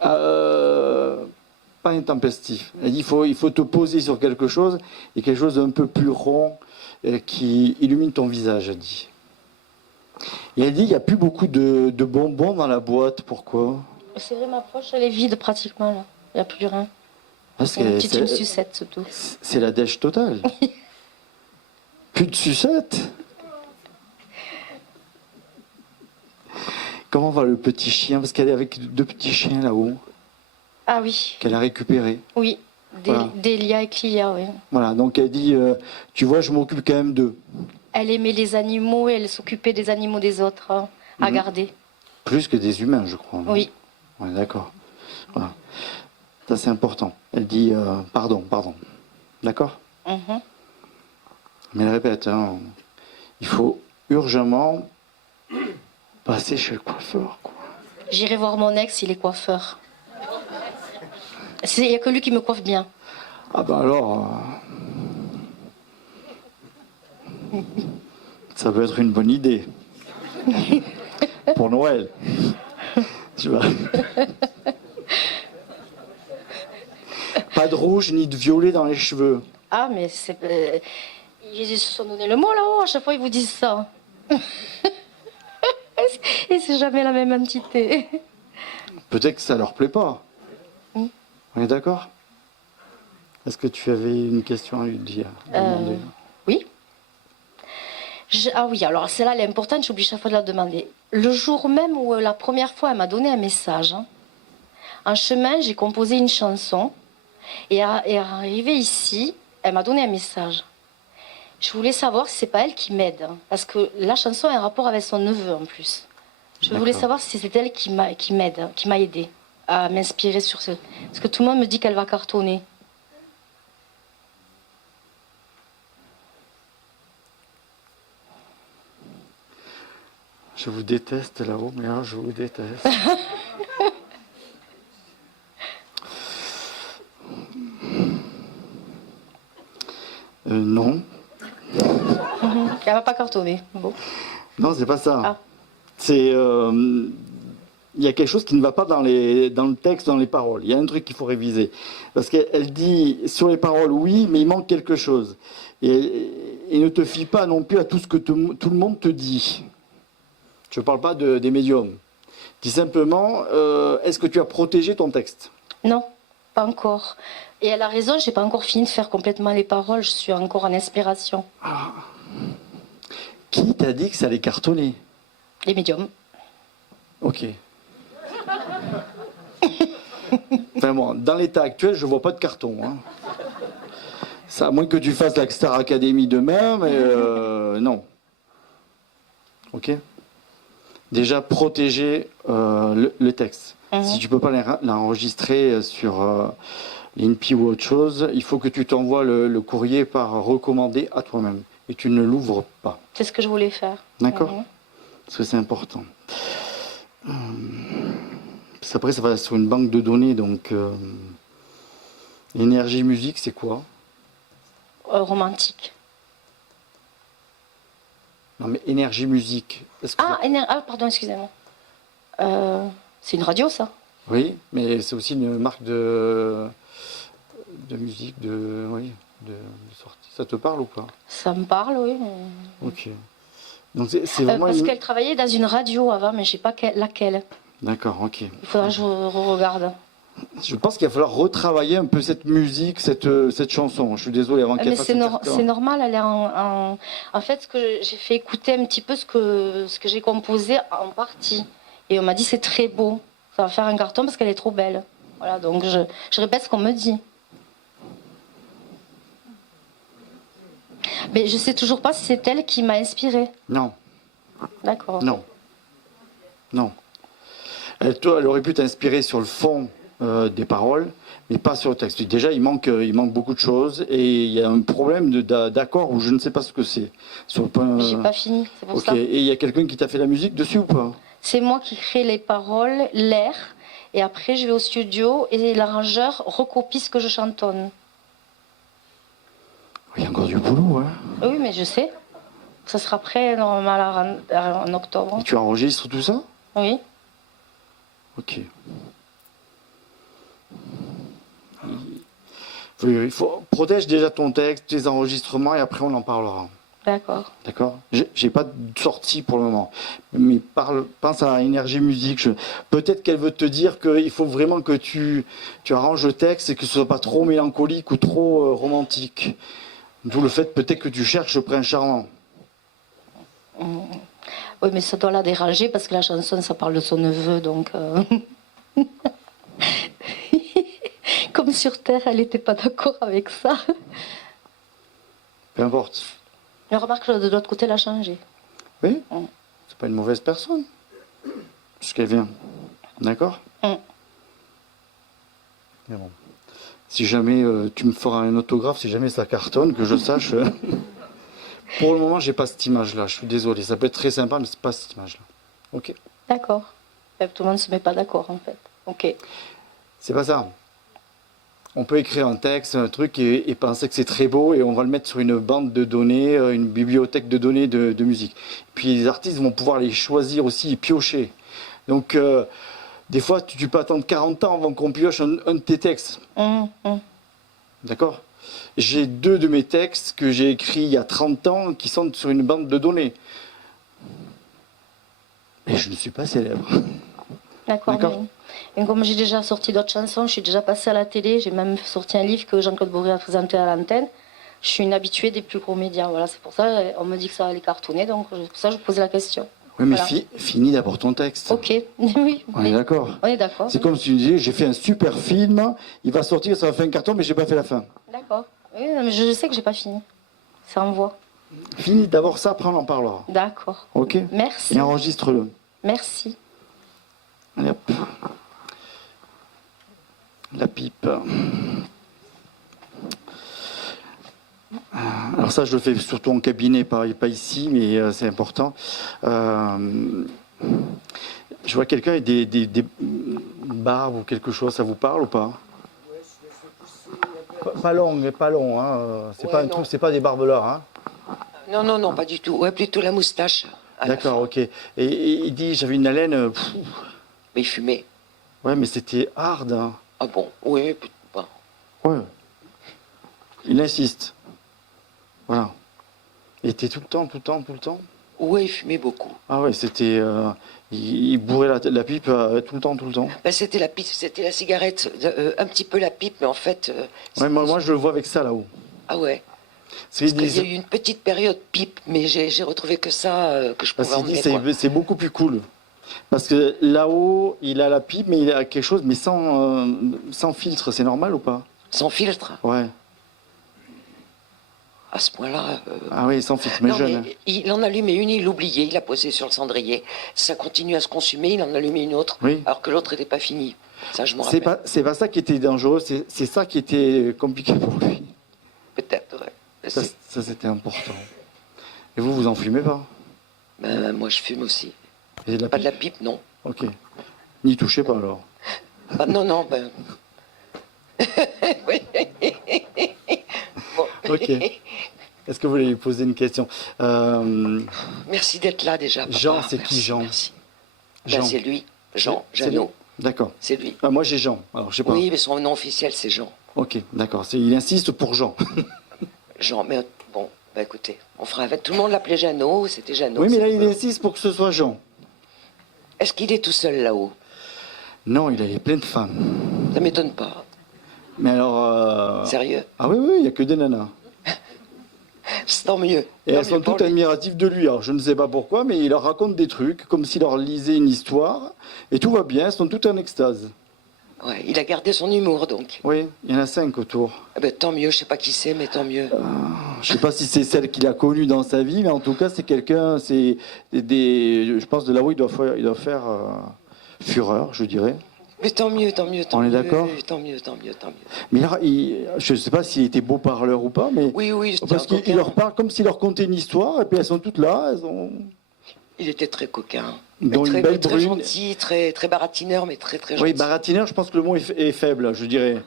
Pas intempestif. Elle dit il faut te poser sur quelque chose, et quelque chose d'un peu plus rond qui illumine ton visage, elle dit. Et elle dit il n'y a plus beaucoup de bonbons dans la boîte. Pourquoi? C'est vrai, ma poche, elle est vide pratiquement, là. Il n'y a plus rien. Parce Une que petite sucette, c'est tout. c'est la dèche totale. Plus de sucette. Comment va le petit chien? Parce qu'elle est avec deux petits chiens là-haut, Ah oui, qu'elle a récupérés. oui. Voilà. Delia et Clia, oui. Voilà, donc elle dit, tu vois, je m'occupe quand même d'eux. Elle aimait les animaux et elle s'occupait des animaux des autres, hein, à garder. Plus que des humains, je crois. non? Oui. Ouais, d'accord. Voilà. Ça, c'est important. Elle dit, pardon. D'accord? Mhm. Mais elle répète, hein, il faut urgemment passer chez le coiffeur, quoi. J'irai voir mon ex, il est coiffeur. Il n'y a que lui qui me coiffe bien. Ah ben alors, ça peut être une bonne idée. Pour Noël. Tu vois. Pas de rouge ni de violet dans les cheveux. Ah, mais c'est... ils se sont donné le mot là-haut, à chaque fois ils vous disent ça. Et c'est jamais la même entité. Peut-être que ça leur plaît pas. On est d'accord? Est-ce que tu avais une question à lui dire? Demander Oui. Ah oui, alors celle-là, elle est importante, j'oublie chaque fois de la demander. Le jour même où la première fois, elle m'a donné un message, hein, en chemin, j'ai composé une chanson, et arrivée ici, elle m'a donné un message. Je voulais savoir si c'est pas elle qui m'aide, hein, parce que la chanson a un rapport avec son neveu en plus. Je voulais savoir si c'est elle qui m'aide, hein, qui m'a aidé à m'inspirer sur ce... Parce que tout le monde me dit qu'elle va cartonner. Je vous déteste là-haut, mais là, je vous déteste. Non. Elle va pas cartonner. Bon. Non, c'est pas ça. Ah. C'est... il y a quelque chose qui ne va pas dans le texte, dans les paroles. Il y a un truc qu'il faut réviser. Parce qu'elle dit, sur les paroles, oui, mais il manque quelque chose. Et ne te fie pas non plus à tout ce que tout le monde te dit. Je ne parle pas des médiums. Dis simplement, est-ce que tu as protégé ton texte? Non, pas encore. Et elle a raison, j'ai pas encore fini de faire complètement les paroles, je suis encore en inspiration. Ah. Qui t'a dit que ça allait cartonner? Les médiums. Ok. Enfin bon, dans l'état actuel, je vois pas de carton. Hein. Ça, à moins que tu fasses la Star Academy demain, mais non. Ok. Déjà, protéger le texte. Si tu peux pas l'enregistrer sur l'INPI ou autre chose, il faut que tu t'envoies le courrier par recommandé à toi-même. Et tu ne l'ouvres pas. C'est ce que je voulais faire. D'accord. Parce que c'est important. Après, ça va sur une banque de données, donc... énergie musique, c'est quoi? Romantique. Non, mais énergie musique. Pardon, excusez-moi. C'est une radio, ça? Oui, mais c'est aussi une marque de musique, de sortie. Ça te parle ou pas? Ça me parle, oui. Mais... Ok. Donc c'est vraiment parce qu'elle travaillait dans une radio avant, mais je ne sais pas laquelle. D'accord, ok. Il faudra que je regarde. Je pense qu'il va falloir retravailler un peu cette musique, cette chanson. Je suis désolé avant qu'elle fasse c'est normal, elle est en fait, j'ai fait écouter un petit peu ce que j'ai composé en partie. Et on m'a dit c'est très beau. Ça va faire un carton parce qu'elle est trop belle. Voilà, donc je répète ce qu'on me dit. Mais je sais toujours pas si c'est elle qui m'a inspirée. Non. D'accord. Non. Non. Toi, elle aurait pu t'inspirer sur le fond des paroles, mais pas sur le texte. Déjà, il manque beaucoup de choses et il y a un problème d'accord où je ne sais pas ce que c'est. J'ai pas fini, c'est pour ça. Et il y a quelqu'un qui t'a fait la musique dessus ou pas? C'est moi qui crée les paroles, l'air, et après je vais au studio et l'arrangeur recopie ce que je chantonne. Il y a encore du boulot, hein. Oui, mais je sais. Ça sera prêt normalement en octobre. Et tu enregistres tout ça? Oui. Ok. Il faut protège déjà ton texte, tes enregistrements et après on en parlera. D'accord. D'accord. J'ai pas de sortie pour le moment, mais pense à énergie musique. Peut-être qu'elle veut te dire qu'il faut vraiment que tu arranges le texte et que ce soit pas trop mélancolique ou trop romantique. D'où le fait peut-être que tu cherches le prince charmant. Oui, mais ça doit la déranger parce que la chanson, ça parle de son neveu, donc... Comme sur Terre, elle n'était pas d'accord avec ça. Peu importe. Mais remarque que de l'autre côté, elle a changé. Oui, c'est pas une mauvaise personne. Ce qu'elle vient. D'accord. Mais bon. Si jamais tu me feras un autographe, si jamais ça cartonne, que je sache... Pour le moment, j'ai pas cette image-là. Je suis désolé. Ça peut être très sympa, mais c'est pas cette image-là. Ok. D'accord. Tout le monde ne se met pas d'accord, en fait. Ok. C'est pas ça. On peut écrire un texte, un truc, et penser que c'est très beau, et on va le mettre sur une bande de données, une bibliothèque de données de musique. Puis les artistes vont pouvoir les choisir aussi et piocher. Donc, des fois, tu peux attendre 40 ans avant qu'on pioche un de tes textes. D'accord? J'ai 2 de mes textes que j'ai écrits il y a 30 ans qui sont sur une bande de données. Mais je ne suis pas célèbre. D'accord. Et comme j'ai déjà sorti d'autres chansons, je suis déjà passée à la télé, j'ai même sorti un livre que Jean-Claude Bourré a présenté à l'antenne. Je suis une habituée des plus gros médias. Voilà, c'est pour ça on me dit que ça allait cartonner, donc c'est pour ça que je posais la question. Oui, mais Voilà. finis d'abord ton texte. Ok, oui. On est d'accord. On est d'accord. C'est comme si tu disais, j'ai fait un super film, il va sortir, ça va faire un carton, mais j'ai pas fait la fin. D'accord. Oui, non, mais je sais que j'ai pas fini. C'est en voix. Finis d'abord ça, après on en parlera. D'accord. Ok. Merci. Et enregistre-le. Merci. Allez, hop. La pipe. Alors ça, je le fais surtout en cabinet, pas ici, mais c'est important. Je vois quelqu'un avec des barbes ou quelque chose, ça vous parle ou pas? Pas long, mais pas long. Hein. C'est pas un truc, c'est pas des barbes là. Hein. Non, non, non, pas du tout. Ouais, plutôt la moustache. D'accord, ok. Et il dit, j'avais une haleine. Mais il fumait. Ouais, mais c'était hard. Hein. Ah bon? Oui, bon. Ouais. Il insiste. Voilà. Il était tout le temps. Oui, il fumait beaucoup. Ah ouais, c'était... il bourrait la pipe tout le temps. Ben, c'était la pipe, c'était la cigarette, un petit peu la pipe, mais en fait... Ouais, moi, je le vois avec ça là-haut. Ah ouais. Parce Il y a eu une petite période pipe, mais j'ai retrouvé que ça, que je pouvais emmener. C'est beaucoup plus cool. Parce que là-haut, il a la pipe, mais il a quelque chose, mais sans filtre, c'est normal ou pas? Sans filtre? Ouais. À ce point-là... Ah oui, sans filtre, mais non, jeune. mais il en allumait une, il l'oubliait, il l'a posée sur le cendrier. Ça continue à se consumer, il en allumait une autre, Oui. alors que l'autre n'était pas finie. Ça, je m'en rappelle. C'est pas ça qui était dangereux, c'est ça qui était compliqué pour lui. Peut-être, ouais. Ça, c'était important. Et vous en fumez pas? Ben, moi, je fume aussi. Et Pas de la pipe, non. Ok. N'y touchez pas alors. Ah, non, ben... Oui. Bon. Ok. Est-ce que vous voulez lui poser une question? Merci d'être là déjà. Papa. Jean, c'est Merci, qui Jean? Merci. Jean. Ben, c'est lui, Jean C'est Jeannot. lui. D'accord. C'est lui. Ah, moi j'ai Jean, alors je sais pas. Oui, mais son nom officiel c'est Jean. Ok, d'accord. Il insiste pour Jean. Jean, mais bon, bah écoutez, on fera avec. Tout le monde l'appelait Jeannot, c'était Jeannot. Oui, mais là il insiste pour que ce soit Jean. Est-ce qu'il est tout seul là-haut? Non, il avait plein de femmes. Ça m'étonne pas. Mais alors... Sérieux? Ah oui, il n'y a que des nanas. C'est tant mieux. Et elles sont toutes admiratives de lui. Alors je ne sais pas pourquoi, mais il leur raconte des trucs, comme s'il leur lisait une histoire, et tout va bien, elles sont toutes en extase. Ouais, il a gardé son humour donc. Oui, il y en a 5 autour. Eh ben, tant mieux, je sais pas qui c'est, mais tant mieux. Je sais pas si c'est celle qu'il a connue dans sa vie, mais en tout cas c'est quelqu'un, c'est je pense de là où il doit faire fureur, je dirais. Mais tant mieux, tant mieux, tant On mieux. est d'accord? Tant mieux, tant mieux, tant mieux. Mais là, je ne sais pas s'il était beau parleur ou pas, mais Oui, parce qu'il leur parle comme s'il leur contait une histoire, et puis elles sont toutes là, elles ont... Il était très coquin. Dont très, une belle très brune. gentil, très, très baratineur, mais très, très gentil. Oui, baratineur, je pense que le mot est faible, je dirais.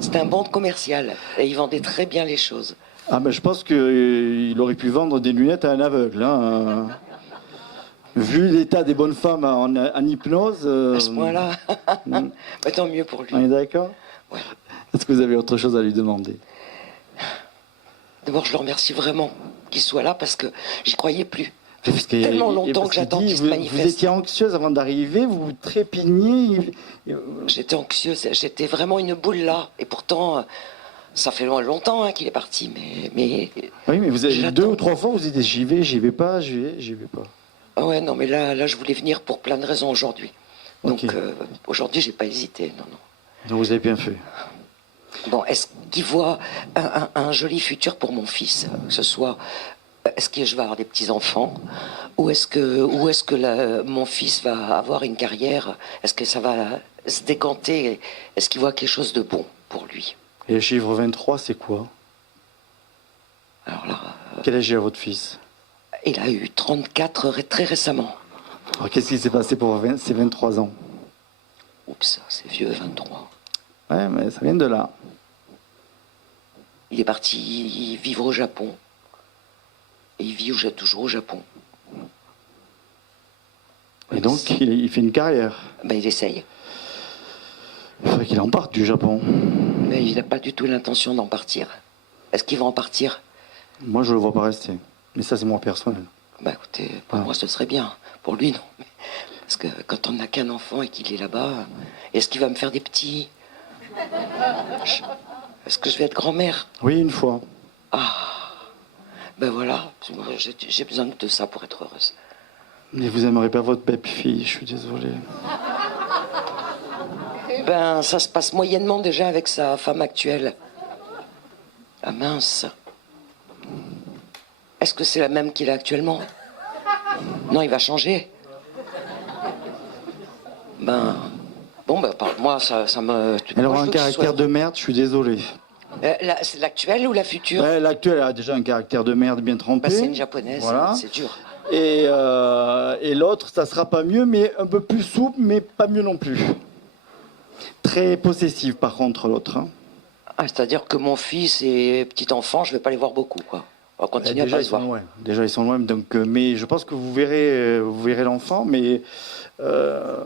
C'était un bon commercial, et il vendait très bien les choses. Ah, mais je pense qu'il aurait pu vendre des lunettes à un aveugle. Hein. Vu l'état des bonnes femmes en hypnose... À ce point-là, bah, tant mieux pour lui. On est d'accord? Ouais. Est-ce que vous avez autre chose à lui demander? D'abord, je le remercie vraiment qu'il soit là, parce que j'y croyais plus. Parce Tellement longtemps que j'attends qu'il se manifeste. Vous étiez anxieuse avant d'arriver, vous trépigniez. J'étais anxieuse, j'étais vraiment une boule là. Et pourtant, ça fait longtemps qu'il est parti, mais... Oui, mais vous avez 2 ou 3 fois, vous dites j'y vais pas. Ah ouais, non, mais là, je voulais venir pour plein de raisons aujourd'hui. Donc, Ok. aujourd'hui, j'ai pas hésité, non. Donc vous avez bien fait. Bon, est-ce qu'il voit un joli futur pour mon fils? Que ce soit... Est-ce que je vais avoir des petits-enfants? Ou est-ce que mon fils va avoir une carrière? Est-ce que ça va se décanter? Est-ce qu'il voit quelque chose de bon pour lui? Et le chiffre 23, c'est quoi? Alors là... Quel âge a votre fils? Il a eu 34 très récemment. Alors qu'est-ce qui s'est passé pour ces 23 ans? Oups, c'est vieux, 23. Ouais, mais ça vient de là. Il est parti vivre au Japon. Et il vit toujours au Japon. Et donc, il fait une carrière. Ben, il essaye. Il faudrait qu'il en parte du Japon. Mais il n'a pas du tout l'intention d'en partir. Est-ce qu'il va en partir? Moi, je le vois pas rester. Mais ça, c'est moi personnel. Bah écoutez, pour moi, ce serait bien. Pour lui, non. Parce que quand on n'a qu'un enfant et qu'il est là-bas, est-ce qu'il va me faire des petits? Est-ce que je vais être grand-mère? Oui, une fois. Ben voilà, j'ai besoin de ça pour être heureuse. Mais vous n'aimerez pas votre belle-fille, je suis désolé. Ben, ça se passe moyennement déjà avec sa femme actuelle. Ah mince. Est-ce que c'est la même qu'il a actuellement? Non, il va changer. Ben, bon, ben, moi, ça me... Elle aura moi, je un veux que ce caractère soit- de merde, je suis désolé. C'est l'actuelle ou la future? Ouais, l'actuelle a déjà un caractère de merde bien trempé. Ben, c'est une japonaise, Voilà. c'est dur. Et l'autre, ça sera pas mieux, mais un peu plus souple, mais pas mieux non plus. Très possessive, par contre, l'autre. Hein. Ah, c'est-à-dire que mon fils et petit enfant, je vais pas les voir beaucoup, quoi. On va continuer à Déjà, pas ils se sont voir. loin. Déjà, ils sont loin. Donc, mais je pense que vous verrez l'enfant, mais la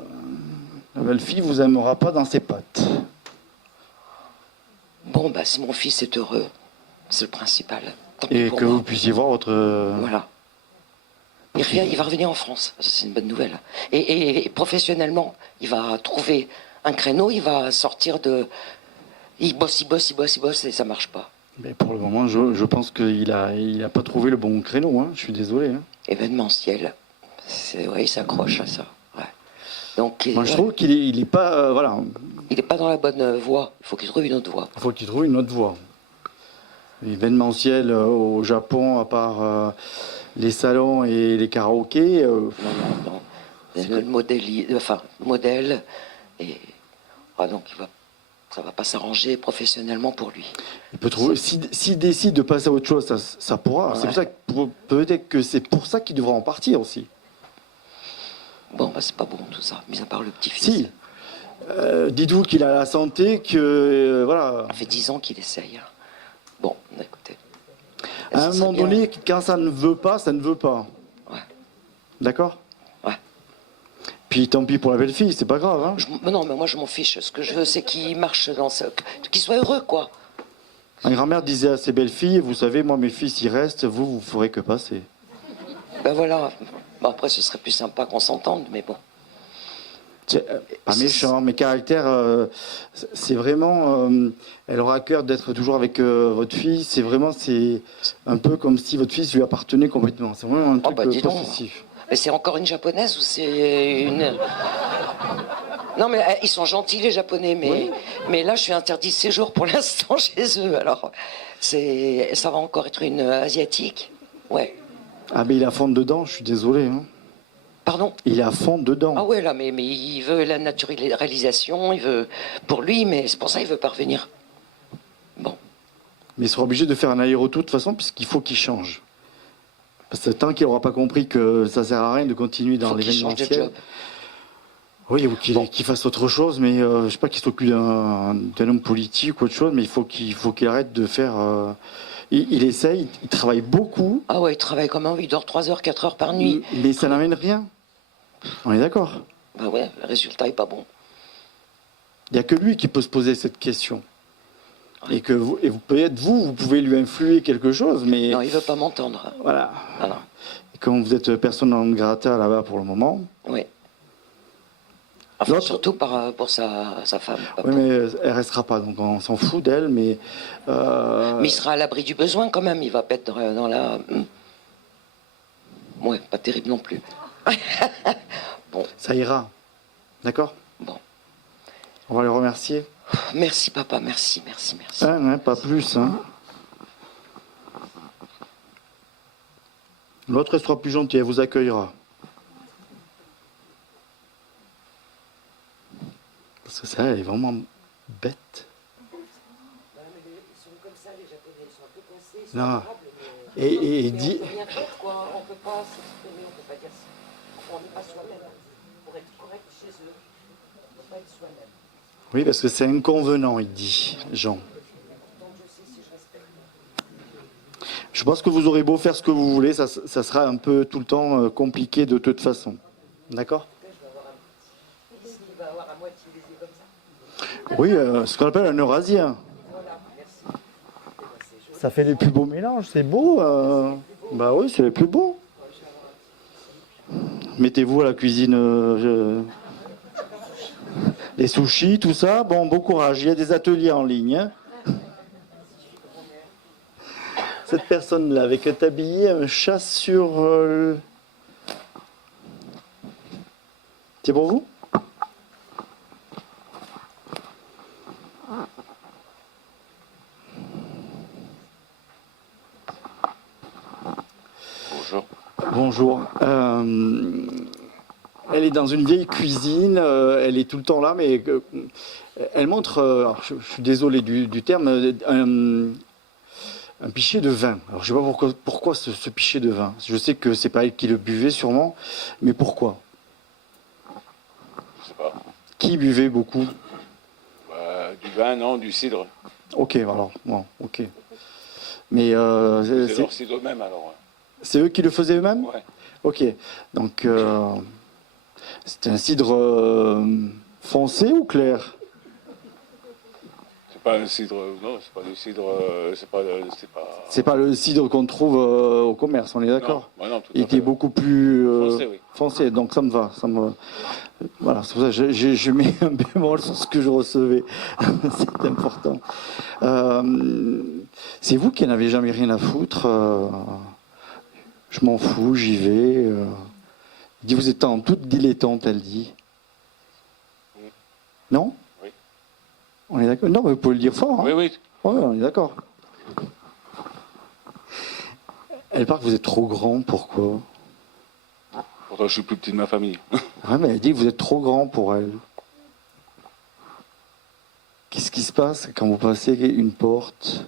belle-fille vous aimera pas dans ses pattes. Bon, bah, si mon fils est heureux, c'est le principal. Tant pis Et pour que moi. vous puissiez voir votre... Voilà. Il va revenir en France, ça, c'est une bonne nouvelle. Et professionnellement, il va trouver un créneau, il va sortir de... Il bosse, et ça marche pas. Mais pour le moment, je pense qu'il a pas trouvé le bon créneau. Hein. Je suis désolé. Hein. Événementiel. Ouais, il s'accroche à ça. Ouais. Donc, Moi, je trouve qu'il est pas... voilà. il n'est pas dans la bonne voie. Il faut qu'il trouve une autre voie. Il faut qu'il trouve une autre voie. Événementiel au Japon, à part les salons et les karaokés. Non. Le modèle. Et donc, ça va pas s'arranger professionnellement pour lui. Il peut trouver. S'il décide de passer à autre chose, ça pourra. Ouais. C'est pour ça que peut-être que c'est pour ça qu'il devra en partir aussi. Bon, bah, c'est pas bon tout ça, mis à part le petit-fils. Si. Dites-vous qu'il a la santé, que voilà. Ça fait 10 ans qu'il essaye. Hein. Bon, écoutez. À un moment donné, quand ça ne veut pas, ça ne veut pas. Ouais. D'accord? Ouais. Puis tant pis pour la belle-fille, c'est pas grave. Hein. Non, mais moi je m'en fiche. Ce que je veux, c'est qu'il marche dans ça, qu'il soit heureux, quoi. Ma grand-mère disait à ses belles-filles, vous savez, moi mes fils ils restent, vous ferez que passer. Ben voilà. Bon, après, ce serait plus sympa qu'on s'entende, mais bon. C'est pas méchant, mais caractère, c'est vraiment. Elle aura à cœur d'être toujours avec votre fille. C'est un peu comme si votre fils lui appartenait complètement. C'est vraiment un truc dis donc. possessif. Mais c'est encore une japonaise ou c'est une. Non, mais ils sont gentils, les Japonais, mais là, je suis interdit de séjour pour l'instant chez eux. Alors, ça va encore être une asiatique. Ouais. Ah, mais il est à fond dedans, je suis désolé. Hein. Pardon? Il est à fond dedans. Ah ouais, là, mais il veut la naturalisation, il veut pour lui, mais c'est pour ça qu'il veut pas revenir. Bon. Mais il sera obligé de faire un aller-retour de toute façon, puisqu'il faut qu'il change. Parce que tant qu'il n'aura pas compris que ça sert à rien de continuer dans l'événementiel. Oui, ou qu'il fasse autre chose, mais je sais pas qu'il s'occupe d'un homme politique ou autre chose, mais il faut qu'il arrête de faire. Il essaye, il travaille beaucoup. Ah ouais, il travaille comme un, il dort 3 heures, 4 heures par nuit. Mais ça n'amène rien. On est d'accord. Bah ouais, le résultat est pas bon. Il n'y a que lui qui peut se poser cette question. Et que peut-être vous pouvez lui influer quelque chose, mais. Non, il veut pas m'entendre. Voilà. Ah non. Et comme vous êtes personne non grata là-bas pour le moment. Oui. Enfin, surtout pour sa femme. Oui, mais elle restera pas, donc on s'en fout d'elle, mais. Mais il sera à l'abri du besoin quand même, il va pas être dans la. Ouais, pas terrible non plus. Bon. Ça ira. D'accord? Bon. On va le remercier. Merci papa, merci. Hein, pas plus. Hein. L'autre sera plus gentille, elle vous accueillera. Parce que ça, elle est vraiment bête. Non. Et dit. On peut pas s'exprimer, on peut pas dire ça. On n'est pas soi-même. Pour être correct chez eux, on ne peut pas être soi-même. Oui, parce que c'est inconvenant, il dit, Jean. Je pense que vous aurez beau faire ce que vous voulez, ça sera un peu tout le temps compliqué de toute façon. D'accord? Oui, ce qu'on appelle un eurasien. Ça fait les plus beaux mélanges, c'est beau. Bah oui, c'est les plus beaux. Mettez-vous à la cuisine, les sushis, tout ça. Bon courage, il y a des ateliers en ligne. Hein. personne là avec un tablier, un chat sur... C'est pour vous? Bonjour. Bonjour. Elle est dans une vieille cuisine, elle est tout le temps là, mais elle montre, alors je suis désolé du terme, un pichet de vin. Alors je ne sais pas pourquoi ce pichet de vin. Je sais que c'est pas elle qui le buvait sûrement, mais pourquoi? Je sais pas. Qui buvait beaucoup? Du vin, non, du cidre. Ok, alors, bon, ok. Mais C'est leur cidre eux-mêmes alors. c'est eux qui le faisaient eux-mêmes? Ouais. Ok, donc c'était un cidre foncé ou clair? C'est pas un cidre, non, c'est pas du cidre, C'est pas le cidre qu'on trouve au commerce, on est d'accord? Non, non, tout Il à fait. était beaucoup plus Foncé, oui. foncé, donc ça me va. Voilà, c'est pour ça que je mets un bémol sur ce que je recevais. C'est important. C'est vous qui n'avez jamais rien à foutre. Je m'en fous, j'y vais. Il dit, vous êtes en toute dilettante, elle dit. Non? Oui. On est d'accord? Non, mais vous pouvez le dire fort. Hein. Oui, oui. Oui, on est d'accord. Elle parle que vous êtes trop grand, pourquoi? Pourtant, je suis plus petit de ma famille. Ouais, mais elle dit que vous êtes trop grand pour elle. Qu'est-ce qui se passe quand vous passez une porte?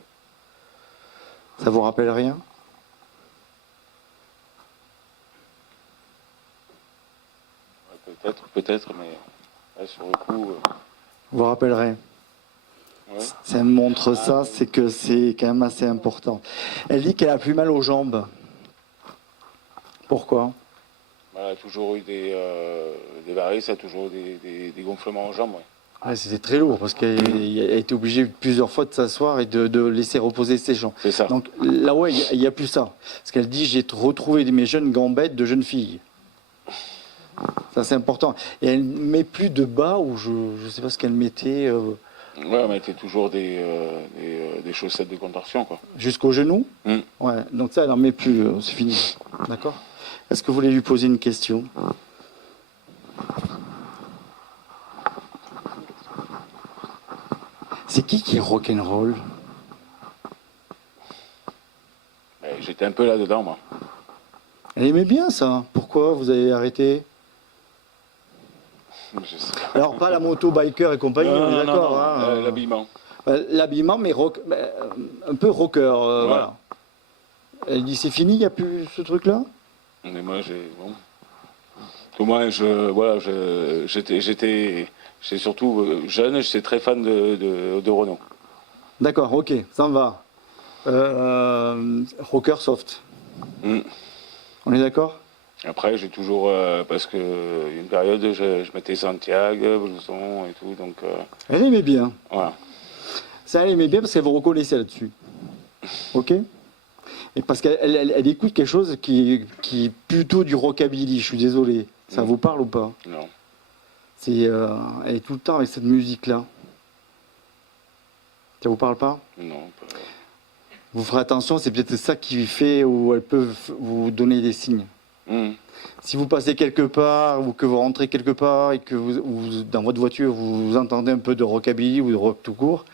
Ça vous rappelle rien? Peut-être, mais là, sur le coup. Vous vous rappellerez. Ouais. Si elle me montre ça, c'est que c'est quand même assez important. Elle dit qu'elle a plus mal aux jambes. Pourquoi? Elle a toujours eu des varices, elle a toujours eu des gonflements aux jambes. Ouais. Ouais, c'était très lourd parce qu'elle a été obligée plusieurs fois de s'asseoir et de laisser reposer ses jambes. C'est ça. Donc là, ouais, il n'y a plus ça. Parce qu'elle dit, j'ai retrouvé mes jeunes gambettes de jeunes filles. Ça, c'est important. Et elle ne met plus de bas, ou je ne sais pas ce qu'elle mettait. Ouais, elle mettait toujours des chaussettes de contorsion, quoi. Jusqu'au genou. Ouais, donc ça, elle n'en met plus, c'est fini. D'accord? Est-ce que vous voulez lui poser une question? C'est qui rock'n'roll? J'étais un peu là-dedans, moi. Elle aimait bien ça. Pourquoi vous avez arrêté? Je sais. Alors, pas la moto, biker et compagnie, on est d'accord. Non, Hein, l'habillement. l'habillement, mais un peu rocker, voilà. Elle dit, c'est fini, il n'y a plus ce truc-là? Mais moi, bon. Pour moi, j'étais surtout jeune, j'étais très fan de Renault. D'accord, ok, ça me va. Rocker soft. On est d'accord? Après, j'ai toujours, parce que une période, je mettais Santiago, blouson et tout, donc. Elle aimait bien. Voilà. Ça, elle aimait bien parce qu'elle vous reconnaissait là-dessus. Ok? Et parce qu'elle écoute quelque chose qui est plutôt du rockabilly, je suis désolé. Ça vous parle ou pas? Non. Elle est tout le temps avec cette musique-là. Ça vous parle pas? Non. Vous ferez attention, c'est peut-être ça qui fait où elle peut vous donner des signes. Si vous passez quelque part ou que vous rentrez quelque part et que dans votre voiture vous entendez un peu de rockabilly ou de rock tout court,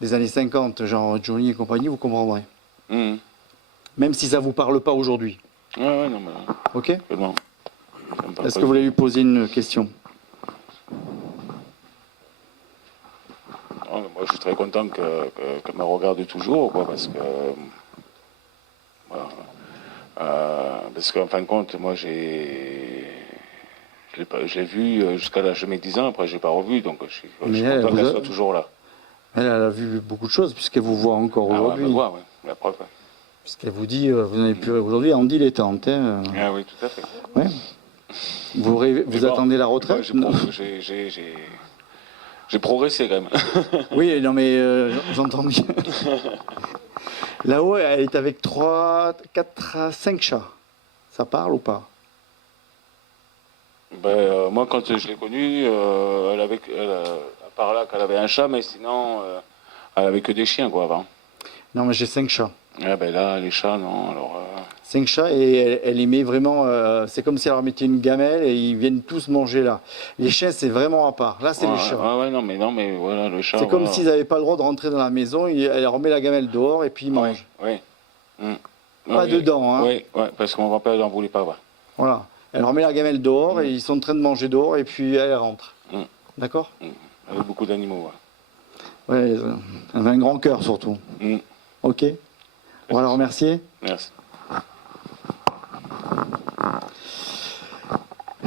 des années 50, genre Johnny et compagnie, vous comprendrez. Même si ça ne vous parle pas aujourd'hui. Ouais, non, mais. Ok? Vraiment. Est-ce que vous voulez lui poser une question? Non, mais moi, je suis très content qu'elle me regarde toujours, quoi, parce que. Voilà. Parce qu'en fin de compte, moi, je l'ai vu jusqu'à l'âge de mes 10 ans, après, je l'ai pas revu, donc je suis content qu'elle soit toujours là. Elle a vu beaucoup de choses, puisqu'elle vous voit encore aujourd'hui. Elle me voit, oui, la preuve. Ouais. Puisqu'elle vous dit, vous n'avez plus aujourd'hui, on dit les tantes. Hein. Ah oui, tout à fait. Ouais. Vous attendez la retraite? J'ai progressé quand même. Oui, non mais j'entends bien. Là-haut, elle est avec 3, 4, 5 chats. Ça parle ou pas? Moi, quand je l'ai connue, à part là qu'elle avait un chat, mais sinon, elle avait que des chiens, quoi, avant. Non, mais j'ai 5 chats. Ah ben là, les chats, non. Alors, 5 chats et elle les met vraiment. C'est comme si elle leur mettait une gamelle et ils viennent tous manger là. Les chiens, c'est vraiment à part. Là, c'est les chats. ouais, non, mais voilà, le chat. C'est comme voilà. s'ils n'avaient pas le droit de rentrer dans la maison. Elle leur met la gamelle dehors et puis ils mangent. Oui. Pas dedans, hein. Oui, parce qu'on ne va pas n'en voulait pas. Ouais. Voilà. Elle leur met la gamelle dehors et ils sont en train de manger dehors et puis elle rentre. D'accord. Avec beaucoup d'animaux. Ouais, elle avait un grand cœur surtout. Ok. On va la remercier. Merci.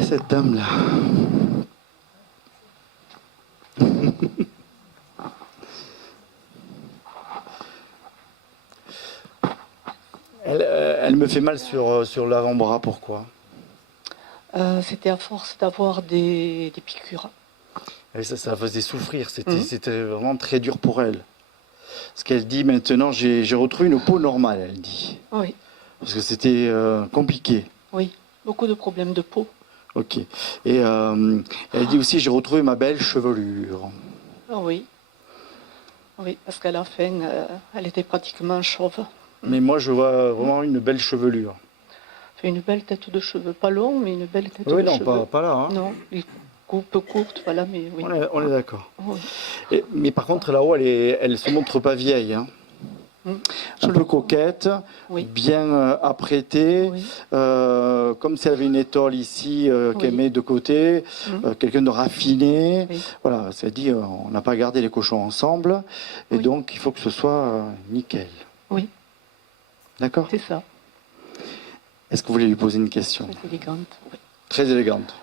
Cette dame-là. Elle me fait mal sur l'avant-bras, pourquoi? C'était à force d'avoir des piqûres. Et ça la faisait souffrir, c'était vraiment très dur pour elle. Ce qu'elle dit maintenant, j'ai retrouvé une peau normale, elle dit. Oui, Parce que c'était compliqué. oui. Beaucoup de problèmes de peau. Ok. Et elle dit aussi, j'ai retrouvé ma belle chevelure. Ah oui. Oui, parce qu'à la fin, elle était pratiquement chauve. Mais moi, je vois vraiment une belle chevelure. Fait une belle tête de cheveux. Pas long, mais une belle tête Oui, de non, cheveux. pas là. Hein. Non, les coupes courtes, voilà, mais oui. On est d'accord. Oui. Mais par contre, là-haut, elle se montre pas vieille. Hein. Un peu coquette, bien apprêtée, Oui. comme si elle avait une étole ici qu'elle met de côté, quelqu'un de raffiné. Oui. Voilà, ça dit, on n'a pas gardé les cochons ensemble, et donc il faut que ce soit nickel. Oui. D'accord. C'est ça. Est-ce que vous voulez lui poser une question? Très élégante. Oui. Très élégante.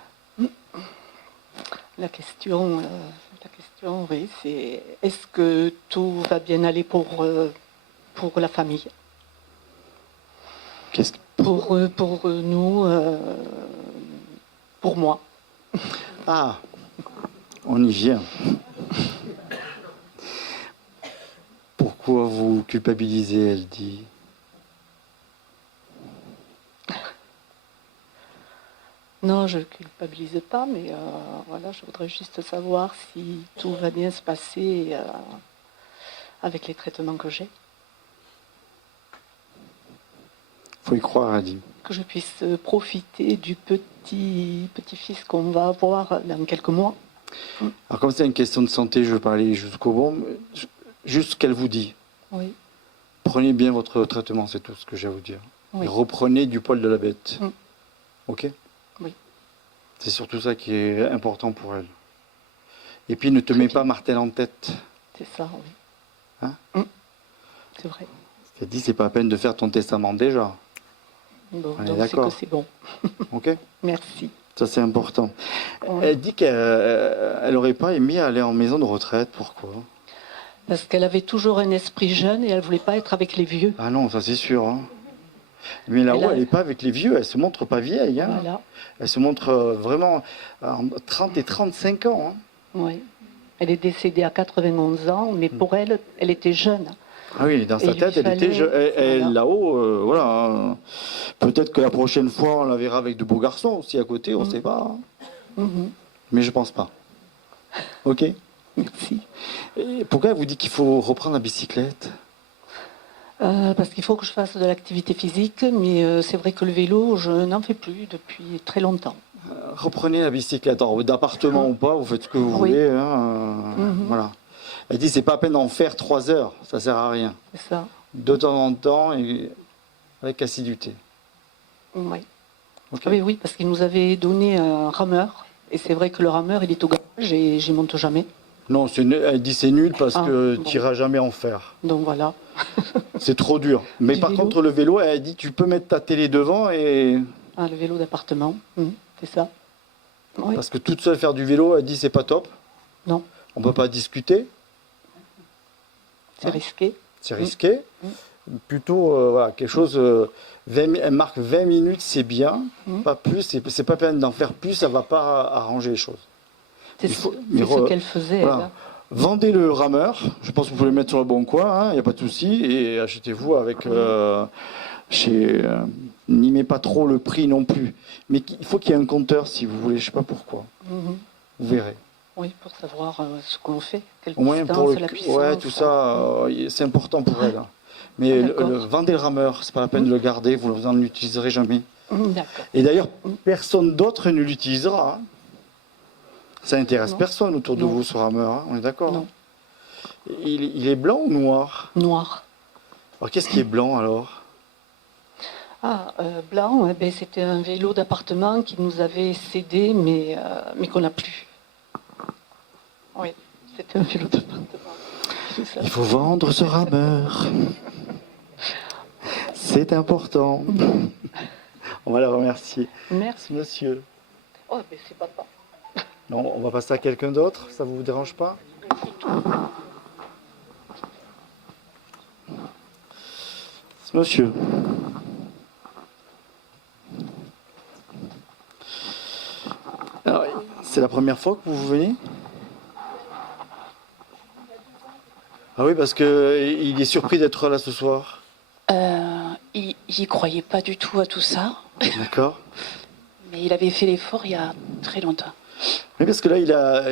La question, oui, c'est est-ce que tout va bien aller pour la famille? Qu'est-ce que... Pour nous, pour moi. Ah, on y vient. Pourquoi vous culpabilisez, elle dit? Non, je ne culpabilise pas, mais voilà, je voudrais juste savoir si tout va bien se passer avec les traitements que j'ai. Faut y croire, elle dit. Que je puisse profiter du petit-fils qu'on va avoir dans quelques mois. Alors comme c'est une question de santé, je veux pas aller jusqu'au bout. Juste ce qu'elle vous dit. Oui. Prenez bien votre traitement, c'est tout ce que j'ai à vous dire. Oui. Et reprenez du poil de la bête. Ok? Oui. C'est surtout ça qui est important pour elle. Et puis ne te mets pas martel en tête. C'est ça, oui. Hein? C'est vrai. Ce qu'elle dit, c'est pas la peine de faire ton testament déjà. Bon, On est donc d'accord. c'est que c'est bon. Ok? Merci. Ça c'est important. Oui. Elle dit qu'elle n'aurait pas aimé aller en maison de retraite. Pourquoi? Parce qu'elle avait toujours un esprit jeune et elle ne voulait pas être avec les vieux. Ah non, ça c'est sûr. Hein. Mais là-haut, elle n'est pas avec les vieux, elle se montre pas vieille. Hein. Voilà. Elle se montre vraiment entre 30 et 35 ans. Hein. Oui. Elle est décédée à 91 ans, mais pour elle, elle était jeune. Ah oui, dans sa tête, elle était jeune. Là-haut, voilà. Hein. Peut-être que la prochaine fois, on la verra avec de beaux garçons aussi à côté, on ne sait pas. Hein. Mais je pense pas. Ok? Merci. Et pourquoi elle vous dit qu'il faut reprendre la bicyclette? Parce qu'il faut que je fasse de l'activité physique, mais c'est vrai que le vélo, je n'en fais plus depuis très longtemps. Reprenez la bicyclette, d'appartement ou pas, vous faites ce que vous voulez. Hein, voilà. Elle dit c'est pas à peine d'en faire 3 heures, ça sert à rien. C'est ça. De temps en temps et avec assiduité. Oui. Okay. Ah oui, oui, parce qu'il nous avait donné un rameur, et c'est vrai que le rameur, il est au garage et j'y monte jamais. Non, elle dit c'est nul parce que tu n'iras jamais en faire. Donc voilà. C'est trop dur. Mais par contre, le vélo, elle dit tu peux mettre ta télé devant et... Ah, le vélo d'appartement, c'est ça. Oui. Parce que toute seule faire du vélo, elle dit c'est pas top. Non. On peut pas discuter. C'est risqué. C'est risqué. Plutôt, voilà, quelque chose... elle marque 20 minutes, c'est bien. Pas plus, c'est pas peine d'en faire plus, ça va pas arranger les choses. C'est ce qu'elle faisait. Voilà. Vendez le rameur, je pense que vous pouvez le mettre sur le bon coin, il n'y a pas de souci, et achetez-vous avec n'aimez pas trop le prix non plus. Mais il faut qu'il y ait un compteur si vous voulez, je ne sais pas pourquoi. Vous verrez. Oui, pour savoir ce qu'on fait, quelle au moins distance, pour la puissance. ouais, tout ça, c'est important pour elle. Mais D'accord. vendez le rameur, c'est pas la peine de le garder, vous n'en utiliserez jamais. D'accord. Et d'ailleurs, personne d'autre ne l'utilisera. Hein. Ça n'intéresse Non. personne autour de Non. vous, ce rameur, hein, on est d'accord? Non. Hein. Il est blanc ou noir? Noir. Alors qu'est-ce qui est blanc alors? Ah, blanc, ben, c'était un vélo d'appartement qu'il nous avait cédé, mais qu'on n'a plus. Oui, c'était un vélo d'appartement. Il faut vendre ce rameur. C'est important. On va la remercier. Merci. Monsieur. Oh, ben c'est papa. Non, on va passer à quelqu'un d'autre, ça vous dérange pas? Monsieur. Alors, c'est la première fois que vous venez? Ah oui, parce que il est surpris d'être là ce soir. Il n'y croyait pas du tout à tout ça, D'accord. mais il avait fait l'effort il y a très longtemps. Oui, parce que là,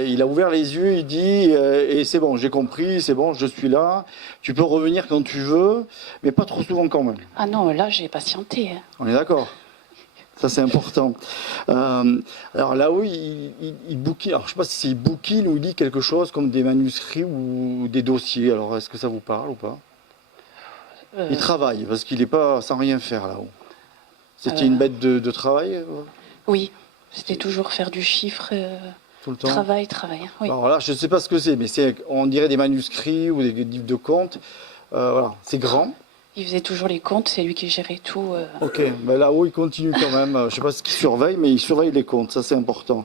il a ouvert les yeux, il dit, et c'est bon, j'ai compris, c'est bon, je suis là, tu peux revenir quand tu veux, mais pas trop souvent quand même. Ah non, là j'ai patienté. Hein. On est d'accord? Ça, c'est important. Alors là-haut, il bouquine, alors je ne sais pas si c'est il bouquine ou il lit quelque chose comme des manuscrits ou des dossiers. Alors, est-ce que ça vous parle ou pas? Il travaille, parce qu'il n'est pas sans rien faire là-haut. C'était une bête de travail? Oui, c'était toujours faire du chiffre, Tout le temps? travail. Oui. Alors là, je ne sais pas ce que c'est, mais on dirait des manuscrits ou des livres de comptes. Voilà, c'est grand. Il faisait toujours les comptes, c'est lui qui gérait tout. Ok, mais là-haut, il continue quand même. Je ne sais pas ce qu'il surveille, mais il surveille les comptes, ça c'est important.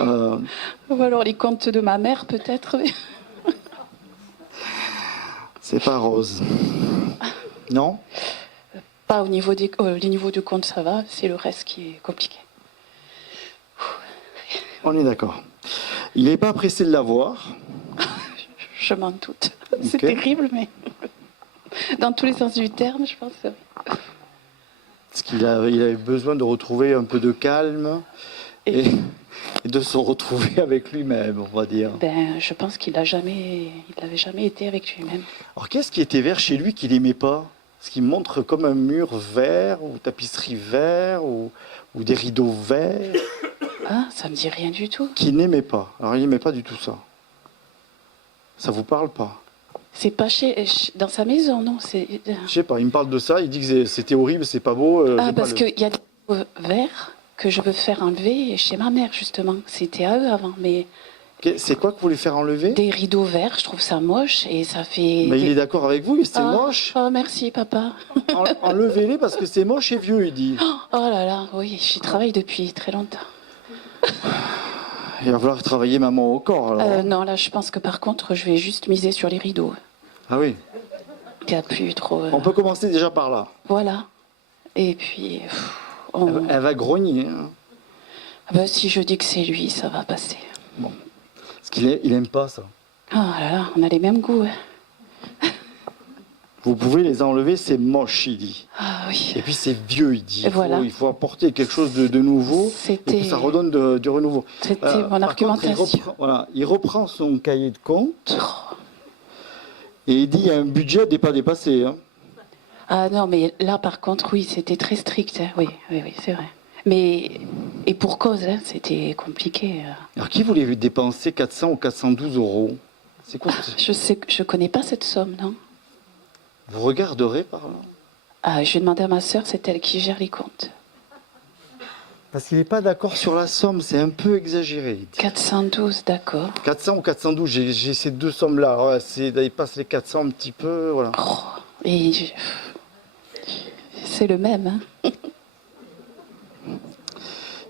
Ou alors les comptes de ma mère peut-être. C'est pas rose. Non? Pas au niveau des les niveaux de compte, ça va, c'est le reste qui est compliqué. On est d'accord. Il n'est pas pressé de l'avoir. Je m'en doute. C'est Ok. terrible, mais dans tous les sens du terme, je pense. Parce qu'il avait besoin de retrouver un peu de calme et de se retrouver avec lui-même, on va dire. Ben, je pense qu'il l'avait jamais été avec lui-même. Alors qu'est-ce qui était vert chez lui qu'il n'aimait pas? Ce qui montre comme un mur vert, ou tapisserie vert, ou des rideaux verts, Ah, ça me dit rien du tout. qu'il n'aimait pas. Alors il n'aimait pas du tout ça. Ça vous parle pas? C'est pas dans sa maison, non. Je sais pas, il me parle de ça, il dit que c'était horrible, c'est pas beau. Ah, parce qu'il y a des verres que je veux faire enlever chez ma mère, justement. C'était à eux avant, mais C'est quoi que vous voulez faire enlever? des rideaux verts, je trouve ça moche et ça fait. Mais il est d'accord avec vous, c'est Ah, moche. Oh, merci, papa. Enlevez-les parce que c'est moche et vieux, il dit. Oh là là, oui, j'y travaille depuis très longtemps. Il va falloir travailler maman au corps, alors. Non, là, je pense que par contre, je vais juste miser sur les rideaux. Ah oui. Il n'y a plus trop. On peut commencer déjà par là. Voilà. Et puis. Elle va grogner. Hein. Ah bah, si je dis que c'est lui, ça va passer. Parce qu'il aime pas ça. Oh là là, on a les mêmes goûts. Hein. Vous pouvez les enlever, c'est moche, il dit. Ah oui. Et puis c'est vieux, il dit. Et voilà. Il faut apporter quelque chose de nouveau et que ça redonne du renouveau. C'était mon Par contre, argumentation. il reprend son cahier de compte et il dit il y a un budget à pas dépassé. Hein. Ah non, mais là, par contre, oui, c'était très strict. Hein. Oui, c'est vrai. Mais, et pour cause, hein, c'était compliqué. Alors qui voulait dépenser 400 ou 412 euros? C'est quoi ça? Je connais pas cette somme, non. Vous regarderez par là. Ah, je vais demander à ma sœur, c'est elle qui gère les comptes. Parce qu'il n'est pas d'accord sur la somme, c'est un peu exagéré. Il dit. 412, d'accord. 400 ou 412, j'ai ces deux sommes-là. Alors, il passe les 400 un petit peu, voilà. Oh, et c'est le même, hein.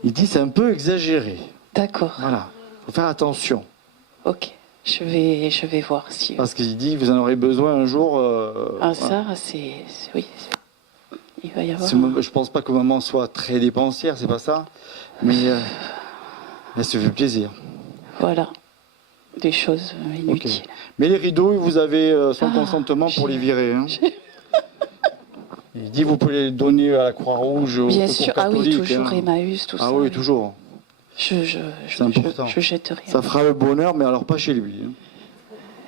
Il dit c'est un peu exagéré. D'accord. Voilà, faut faire attention. Ok, je vais voir si. Parce qu'il dit vous en aurez besoin un jour. Ah, voilà. ça, oui. Il va y avoir. Je pense pas que maman soit très dépensière, c'est pas ça. Mais elle se fait plaisir. Voilà, des choses inutiles. Ok. Mais les rideaux, vous avez son Ah, consentement pour les virer. Hein. Il dit vous pouvez les donner à la Croix-Rouge, au Bien Secours sûr, ah oui, catholique, toujours hein. Emmaüs, tout ça. Ah oui, toujours. C'est important. Je jette rien. Ça fera le bonheur, mais alors pas chez lui. Hein.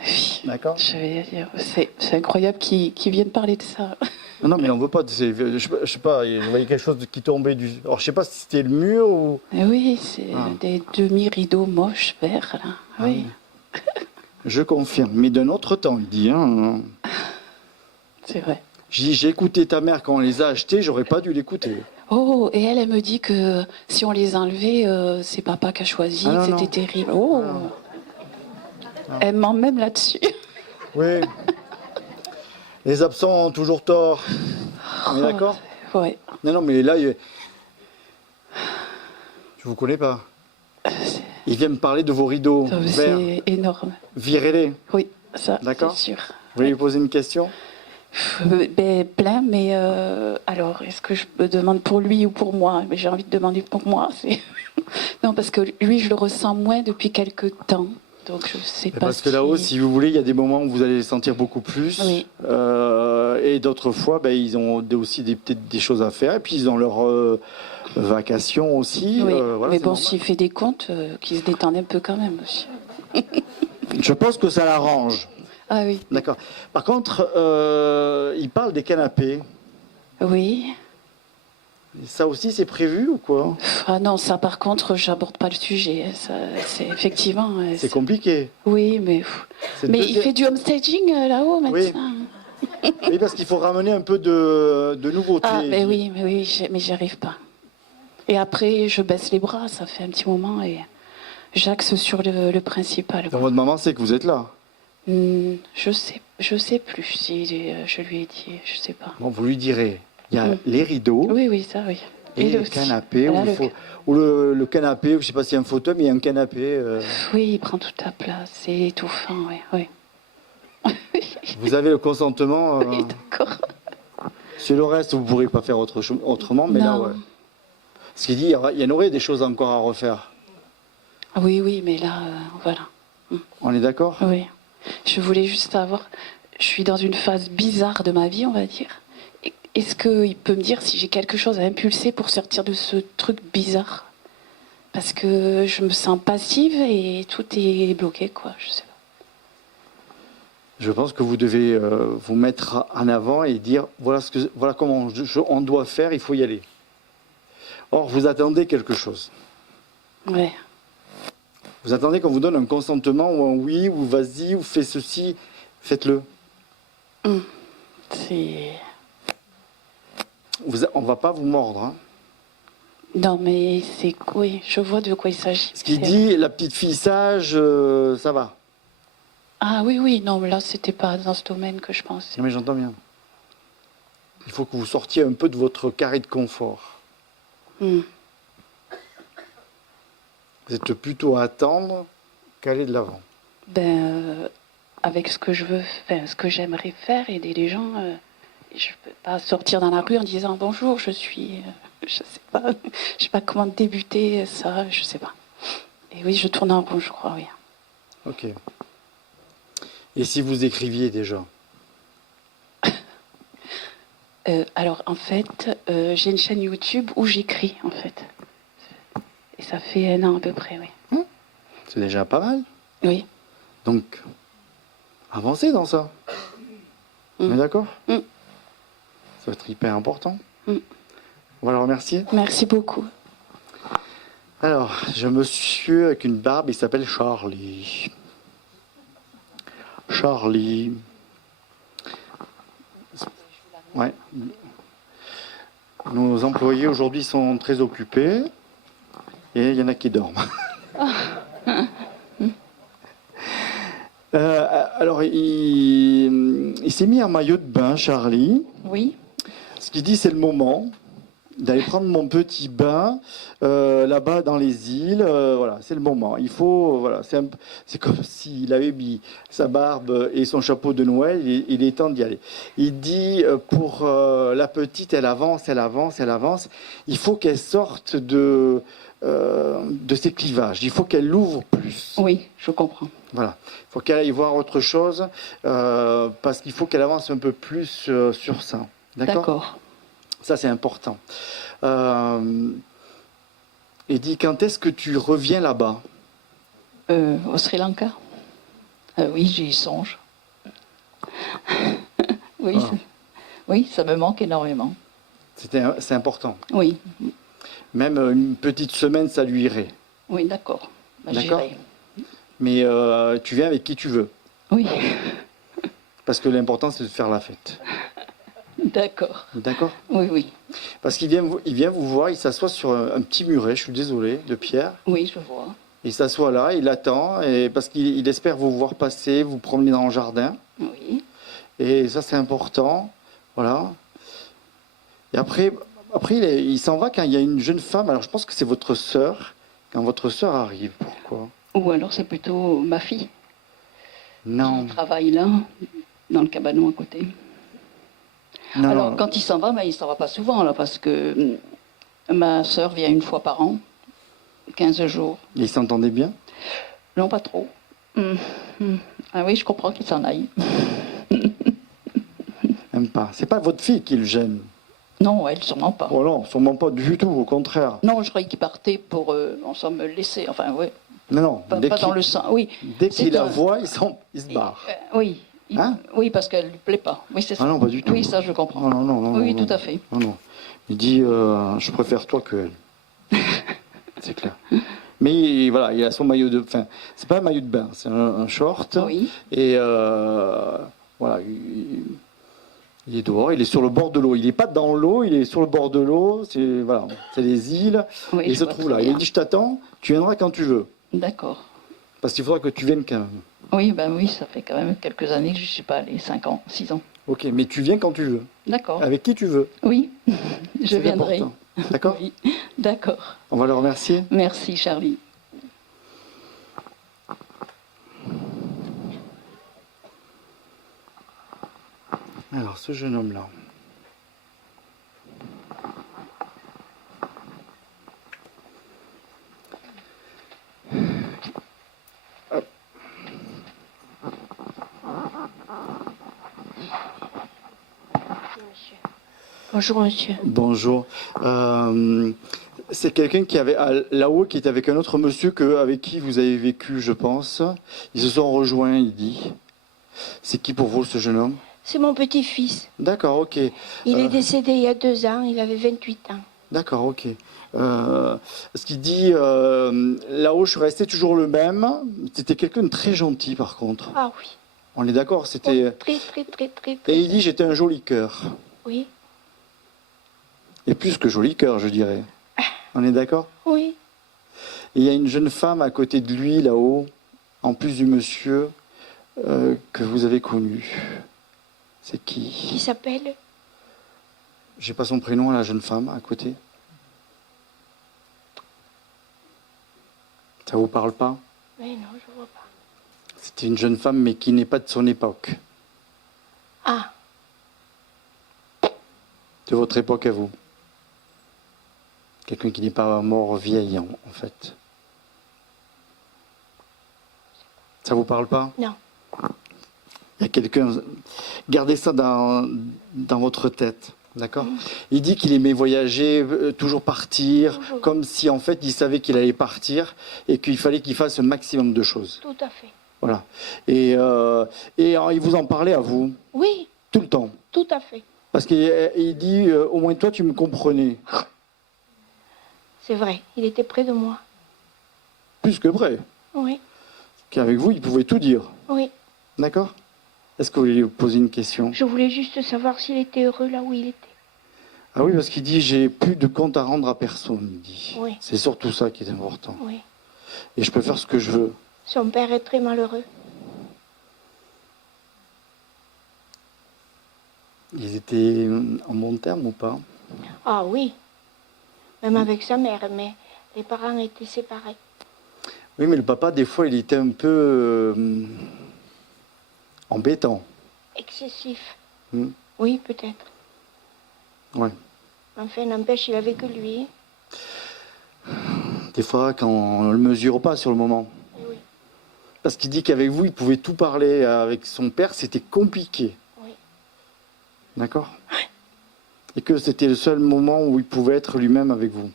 Oui. D'accord. C'est incroyable qu'ils viennent parler de ça. Non, mais on veut pas. Je sais pas, je voyais quelque chose qui tombait du. Alors, je sais pas si c'était le mur ou. Oui, c'est des demi-rideaux moches verts, là. Oui. Je confirme. Mais d'un autre temps, il dit. Hein. C'est vrai. J'ai écouté ta mère quand on les a achetés, j'aurais pas dû l'écouter. Oh, et elle me dit que si on les enlevait, c'est papa qui a choisi, Ah, que non, c'était terrible. Oh. Elle ment même là-dessus. Oui. Les absents ont toujours tort. On est d'accord? Ouais. Non, mais là, je vous connais pas. Il vient me parler de vos rideaux verts. C'est énorme. Virez-les. Oui, ça, d'accord. c'est sûr. Vous voulez lui poser une question? Plein, mais alors, est-ce que je me demande pour lui ou pour moi? Mais j'ai envie de demander pour moi. Non, parce que lui, je le ressens moins depuis quelques temps. Donc, je sais pas. Parce que là-haut, si vous voulez, il y a des moments où vous allez les sentir beaucoup plus. Oui. Et d'autres fois, ils ont aussi peut-être des choses à faire. Et puis, ils ont leurs vacations aussi. Oui. Voilà, Mais c'est bon, normal. s'il fait des comptes, qu'il se détende un peu quand même aussi. Je pense que ça l'arrange. Ah oui. D'accord. Par contre, il parle des canapés. Oui. Ça aussi, c'est prévu ou quoi? Ah non, ça par contre, j'aborde pas le sujet. Ça, c'est effectivement. C'est compliqué. Oui, mais il fait du homestaging là-haut maintenant. Oui, parce qu'il faut ramener un peu de nouveauté. Ah, mais oui, mais j'y arrive pas. Et après, je baisse les bras, ça fait un petit moment et j'axe sur le principal. Donc, votre maman sait que vous êtes là. Je sais plus si je lui ai dit, je sais pas. Bon, vous lui direz. Il y a les rideaux. Oui, ça, oui. Et le canapé, ou le canapé, je sais pas s'il y a un fauteuil, mais il y a un canapé. Oui, il prend toute la place, c'est étouffant, oui. Vous avez le consentement. Oui, d'accord. Sur le reste, vous ne pourrez pas faire autrement, mais là, Non. ouais. Ce qu'il dit, il y en aurait des choses encore à refaire. Oui, mais là, voilà. On est d'accord? Oui. Je voulais juste savoir, je suis dans une phase bizarre de ma vie, on va dire. Est-ce qu'il peut me dire si j'ai quelque chose à impulser pour sortir de ce truc bizarre? Parce que je me sens passive et tout est bloqué, quoi. Je sais pas. Je pense que vous devez vous mettre en avant et dire voilà comment on doit faire, il faut y aller. Or, vous attendez quelque chose. Ouais. Vous attendez qu'on vous donne un consentement ou un oui, ou vas-y, ou fais ceci, faites-le. C'est... On va pas vous mordre. Hein. Non, mais c'est... Oui, je vois de quoi il s'agit. Ce qu'il dit, la petite fille sage, ça va. Ah oui, non, mais là, c'était pas dans ce domaine que je pensais. Non, mais j'entends bien. Il faut que vous sortiez un peu de votre carré de confort. Vous êtes plutôt à attendre qu'aller de l'avant. Avec ce que je veux, ce que j'aimerais faire, aider les gens, je peux pas sortir dans la rue en disant bonjour, je suis, je sais pas comment débuter ça, je sais pas. Et oui, je tourne en rond, je crois, oui. Ok. Et si vous écriviez déjà? Alors en fait, j'ai une chaîne YouTube où j'écris en fait. Et ça fait 1 an à peu près, oui. C'est déjà pas mal. Oui. Donc, avancez dans ça. On est d'accord? Ça va être hyper important. On va le remercier. Merci beaucoup. Alors, j'ai un monsieur avec une barbe, il s'appelle Charlie. Charlie. Ouais. Nos employés aujourd'hui sont très occupés et il y en a qui dorment. Alors, il s'est mis en maillot de bain, Charlie. Oui. Ce qu'il dit, c'est le moment d'aller prendre mon petit bain là-bas dans les îles. Voilà, c'est le moment. Il faut, voilà, c'est comme s'il avait mis sa barbe et son chapeau de Noël. Il est temps d'y aller. Il dit pour la petite, elle avance. Il faut qu'elle sorte de ses clivages. Il faut qu'elle l'ouvre plus. Oui, je comprends. Voilà. Il faut qu'elle aille voir autre chose parce qu'il faut qu'elle avance un peu plus sur ça. D'accord. Ça, c'est important. Et dis, quand est-ce que tu reviens là-bas? Au Sri Lanka. Oui, j'y songe. Oui, Ah. oui, ça me manque énormément. C'est important. Oui, Même une petite semaine, ça lui irait. oui, d'accord. Ben, D'accord. j'irai. Mais tu viens avec qui tu veux. Oui, Parce que l'important, c'est de faire la fête. d'accord. D'accord. Oui, oui. Parce il vient vous voir, il s'assoit sur un petit muret, je suis désolé, de pierre. Oui, je vois. Il s'assoit là, il attend, et parce qu'il espère vous voir passer, vous promener dans le jardin. Oui. Et ça, c'est important. Voilà. Et après il s'en va quand il y a une jeune femme. Alors, je pense que c'est votre sœur. Quand votre sœur arrive. Pourquoi? Ou alors c'est plutôt ma fille Non. qui travaille là, dans le cabanon à côté. Non, Alors non. quand il s'en va, ben, il s'en va pas souvent là, parce que ma sœur vient une fois par an, 15 jours. Ils s'entendaient bien? Non, pas trop. Ah oui, je comprends qu'il s'en aille. Même pas. C'est pas votre fille qui le gêne. Non, elle, sûrement pas. Oh non, sûrement pas du tout, au contraire. Non, je croyais qu'il partait pour, en somme, me laisser. Enfin, oui. Non, non. Pas dans le sens. Oui. Dès qu'il C'est la un- voit, il se barre. Oui. Hein? Oui, parce qu'elle lui plaît pas. Oui, c'est ça. Ah non, pas du tout. Oui, ça, je comprends. Oh non, non, non. Oui, non, tout à non. fait. Non, non. Il dit, je préfère toi que elle. C'est clair. Mais voilà, il a son maillot de... Enfin, c'est pas un maillot de bain, c'est un short. Oui. Et voilà, il est dehors, il est sur le bord de l'eau. Il n'est pas dans l'eau, il est sur le bord de l'eau. C'est voilà, c'est les îles. Oui, et il je se vois trouve très là. Il bien. a dit, je t'attends, tu viendras quand tu veux. D'accord. Parce qu'il faudra que tu viennes quand même. Oui, ben oui, ça fait quand même quelques années que je ne suis pas allée, 5 ans, 6 ans. Ok, mais tu viens quand tu veux. D'accord. Avec qui tu veux. Oui, je C'est viendrai. important. D'accord. Oui, d'accord. On va le remercier. Merci, Charlie. Alors, ce jeune homme-là. Hop. Bonjour, monsieur. Bonjour. C'est quelqu'un qui avait là-haut, qui était avec un autre monsieur avec qui vous avez vécu, je pense. Ils se sont rejoints, il dit. C'est qui pour vous, ce jeune homme? C'est mon petit-fils. D'accord, ok. Il est décédé il y a 2 ans, il avait 28 ans. D'accord, ok. Ce qu'il dit, là-haut, je suis resté toujours le même. C'était quelqu'un de très gentil, par contre. Ah oui. On est d'accord, c'était... Très, très, très, très, Et très. il dit, j'étais un joli cœur. Oui, Et plus que joli cœur, je dirais. On est d'accord? oui. Et il y a une jeune femme à côté de lui, là-haut, en plus du monsieur que vous avez connu. C'est Qui qui? s'appelle? J'ai pas son prénom, la jeune femme, à côté. Ça vous parle pas? Mais non, je vois pas. C'était une jeune femme, mais qui n'est pas de son époque. Ah, De votre époque à vous. Quelqu'un qui n'est pas mort vieil, en fait. Ça vous parle pas? non. Il y a quelqu'un... Gardez ça dans votre tête, d'accord? Il dit qu'il aimait voyager, toujours partir, Toujours. comme si en fait il savait qu'il allait partir et qu'il fallait qu'il fasse un maximum de choses. Tout à fait. Voilà. Et il vous en parlait à vous, Oui, tout le temps. tout à fait. Parce qu'il dit, au moins toi tu me comprenais. C'est vrai, il était près de moi. Plus que près. Oui, Qu'avec vous, il pouvait tout dire. oui. D'accord? Est-ce que vous voulez lui poser une question? Je voulais juste savoir s'il était heureux là où il était. Ah oui, parce qu'il dit, j'ai plus de compte à rendre à personne, il dit. Oui. C'est surtout ça qui est important. Oui. Et je peux faire ce que je veux. Son père est très malheureux. Ils étaient en bon terme ou pas? Ah oui. Même avec sa mère, mais les parents étaient séparés. Oui, mais le papa, des fois, il était un peu embêtant. Excessif. Hmm. Oui, peut-être. Ouais. Enfin, n'empêche, il avait que lui. Des fois, quand on ne le mesure pas sur le moment. Eh oui. Parce qu'il dit qu'avec vous, il pouvait tout parler. Avec son père, c'était compliqué. Oui. D'accord? Et que c'était le seul moment où il pouvait être lui-même avec vous.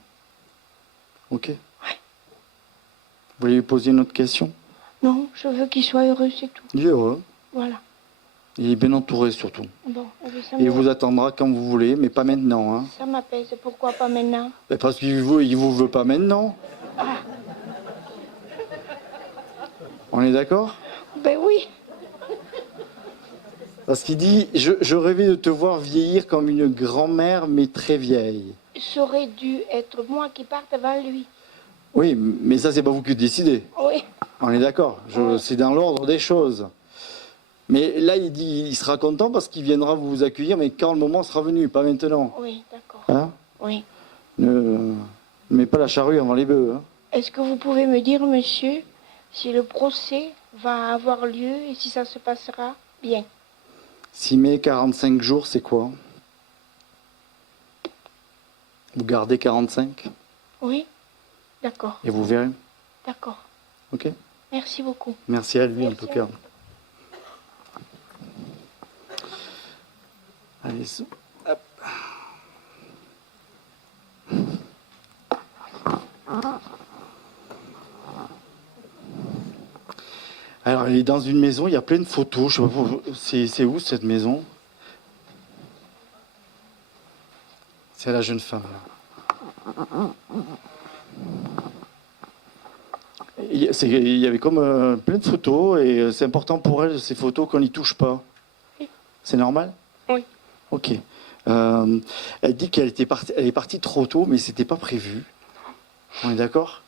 Ok? Vous voulez lui poser une autre question? Non, je veux qu'il soit heureux, c'est tout. Il est heureux. Voilà. Il est bien entouré surtout. Bon, eh bien, Et il vous attendra quand vous voulez, mais pas maintenant. Hein. ça m'apaise. Pourquoi pas maintenant? Ben, parce qu'il vous veut pas maintenant. Ah. On est d'accord? Ben oui. Parce qu'il dit, je rêvais de te voir vieillir comme une grand-mère, mais très vieille. Ça aurait dû être moi qui parte avant lui. Oui, mais ça, c'est pas vous qui décidez. Oui. On est d'accord. C'est dans l'ordre des choses. Mais là, il dit, il sera content parce qu'il viendra vous accueillir, mais quand le moment sera venu, pas maintenant. Oui, d'accord. Hein? Oui. Ne mets pas la charrue avant les bœufs. Hein. Est-ce que vous pouvez me dire, monsieur, si le procès va avoir lieu et si ça se passera bien? 6 mai, 45 jours, c'est quoi? Vous gardez 45 Oui. D'accord. et vous verrez. D'accord. Ok? Merci beaucoup. Merci à lui Merci en tout à cas. vous. Allez, hop. Alors, elle est dans une maison, il y a plein de photos. Je sais pas, c'est où cette maison? C'est la jeune femme. Là. Il y avait comme plein de photos et c'est important pour elle, ces photos, qu'on n'y touche pas. Oui. C'est normal? Oui. Ok. Elle dit qu'elle est partie trop tôt, mais c'était pas prévu. On est d'accord?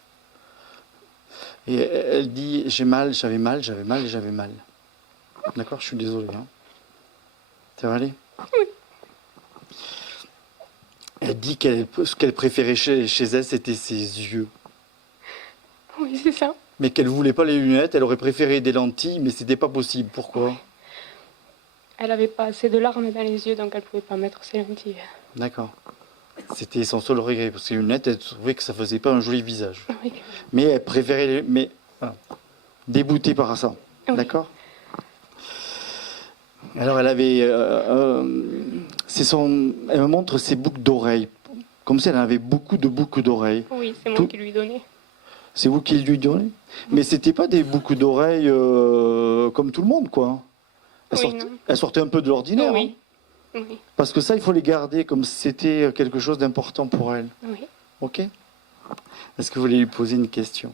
Et elle dit j'ai mal, j'avais mal et j'avais mal. D'accord? Je suis désolé. Hein. Ça va aller? Oui. Elle dit ce qu'elle préférait chez elle, c'était ses yeux. Oui, c'est ça. Mais qu'elle voulait pas les lunettes, elle aurait préféré des lentilles, mais c'était pas possible. Pourquoi? Elle avait pas assez de larmes dans les yeux, donc elle pouvait pas mettre ses lentilles. D'accord. C'était son seul regret, parce que les lunettes, elle trouvait que ça faisait pas un joli visage. Oui. Mais elle préférait mais voilà, déboutée par ça. Oui. D'accord? Alors elle avait... elle me montre ses boucles d'oreilles. Comme si elle avait beaucoup de boucles d'oreilles. Oui, c'est moi qui lui donnais. C'est vous qui lui donnez? Mais c'était pas des boucles d'oreilles comme tout le monde, quoi. Elle sortait un peu de l'ordinaire. Oui. Hein. Oui. Parce que ça, il faut les garder comme si c'était quelque chose d'important pour elle. Oui. Ok? Est-ce que vous voulez lui poser une question?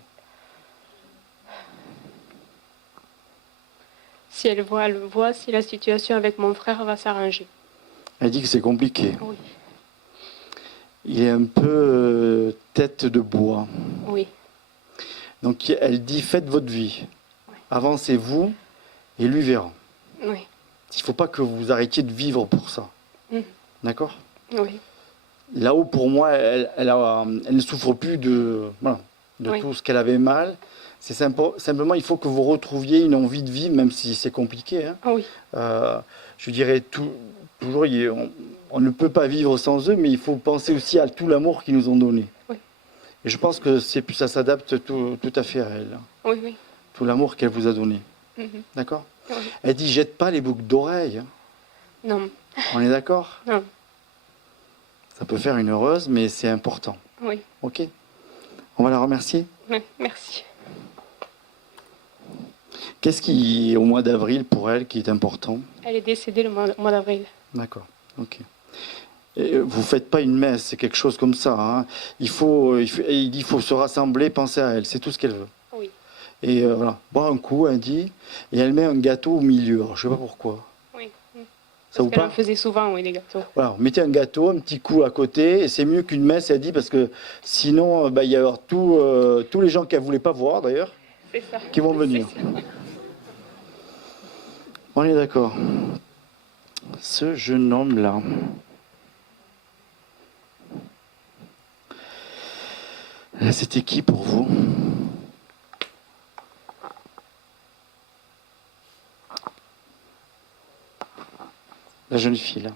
Si elle voit si la situation avec mon frère va s'arranger. Elle dit que c'est compliqué. Oui. Il est un peu tête de bois. Oui. Donc elle dit faites votre vie. Oui. Avancez-vous et lui verra. Oui. Il ne faut pas que vous arrêtiez de vivre pour ça. D'accord? Oui. Là-haut, pour moi, elle ne souffre plus de oui. tout ce qu'elle avait mal. C'est simplement, il faut que vous retrouviez une envie de vivre, même si c'est compliqué. Hein. Oui. Je dirais toujours, on ne peut pas vivre sans eux, mais il faut penser aussi à tout l'amour qu'ils nous ont donné. Oui. Et je pense que ça s'adapte tout à fait à elle. Oui, oui. Tout l'amour qu'elle vous a donné. D'accord? Oui. Elle dit, jette pas les boucles d'oreilles. Hein. Non. On est d'accord? Non. Ça peut faire une heureuse, mais c'est important. Oui. Ok? On va la remercier? Oui, merci. Qu'est-ce qui, au mois d'avril, pour elle, qui est important? Elle est décédée le mois d'avril. D'accord, ok. Et vous ne faites pas une messe, c'est quelque chose comme ça. Hein. Il faut se rassembler, penser à elle, c'est tout ce qu'elle veut. Oui. Et voilà, boire un coup, elle dit, et elle met un gâteau au milieu. Alors, je ne sais pas pourquoi. Oui. Ça vous parle? Elle en faisait souvent, oui, des gâteaux. Voilà, mettez un gâteau, un petit coup à côté, et c'est mieux qu'une messe, elle dit, parce que sinon, il y a alors tous les gens qu'elle ne voulait pas voir, d'ailleurs, qui vont venir. On est d'accord. Ce jeune homme-là. Là, c'était qui pour vous? La jeune fille, là.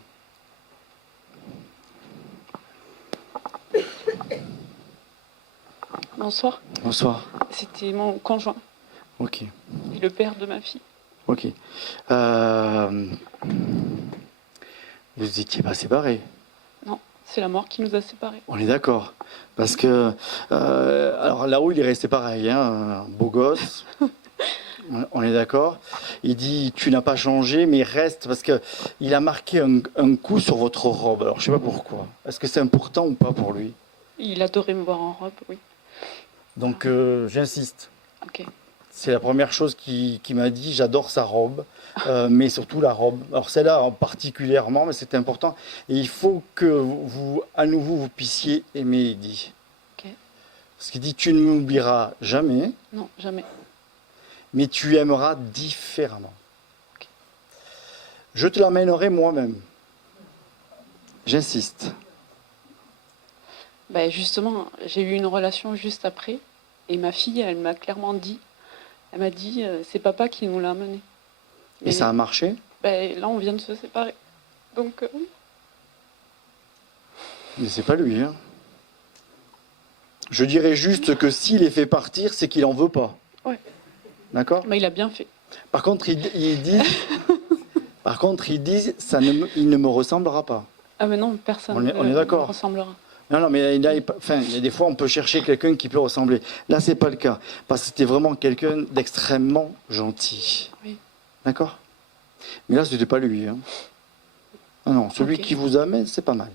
Bonsoir. Bonsoir. C'était mon conjoint. Ok. Et le père de ma fille. Ok. Vous étiez pas séparés? Non, c'est la mort qui nous a séparés. On est d'accord. Parce que, alors là-haut, il est resté pareil, hein, un beau gosse. On est d'accord. Il dit tu n'as pas changé, mais reste parce que il a marqué un coup sur votre robe. Alors je sais pas pourquoi. Est-ce que c'est important ou pas pour lui? Il adorait me voir en robe, oui. Donc j'insiste. Ok. C'est la première chose qu'il m'a dit. J'adore sa robe, mais surtout la robe. Alors celle-là particulièrement, mais c'était important. Et il faut que vous, à nouveau, vous puissiez aimer Eddy. Ok. Parce qu'il dit tu ne m'oublieras jamais, Non, jamais. mais tu aimeras différemment. Je te l'amènerai moi-même. J'insiste. Ben justement, j'ai eu une relation juste après, et ma fille, elle m'a clairement dit, elle m'a dit, c'est papa qui nous l'a amené. Et ça a marché? Ben là, on vient de se séparer. Donc, Mais c'est pas lui. Hein. Je dirais juste que s'il les fait partir, c'est qu'il en veut pas. Ouais. D'accord? Ben, il a bien fait. Par contre, il dit, il ne me ressemblera pas. Ah ben non, personne On est ne d'accord. ressemblera. Non, mais il y a des fois, on peut chercher quelqu'un qui peut ressembler. Là, c'est pas le cas. Parce que c'était vraiment quelqu'un d'extrêmement gentil. Oui. D'accord? Mais là, c'était pas lui. Hein. Non, celui Ok. qui vous amène, c'est pas mal.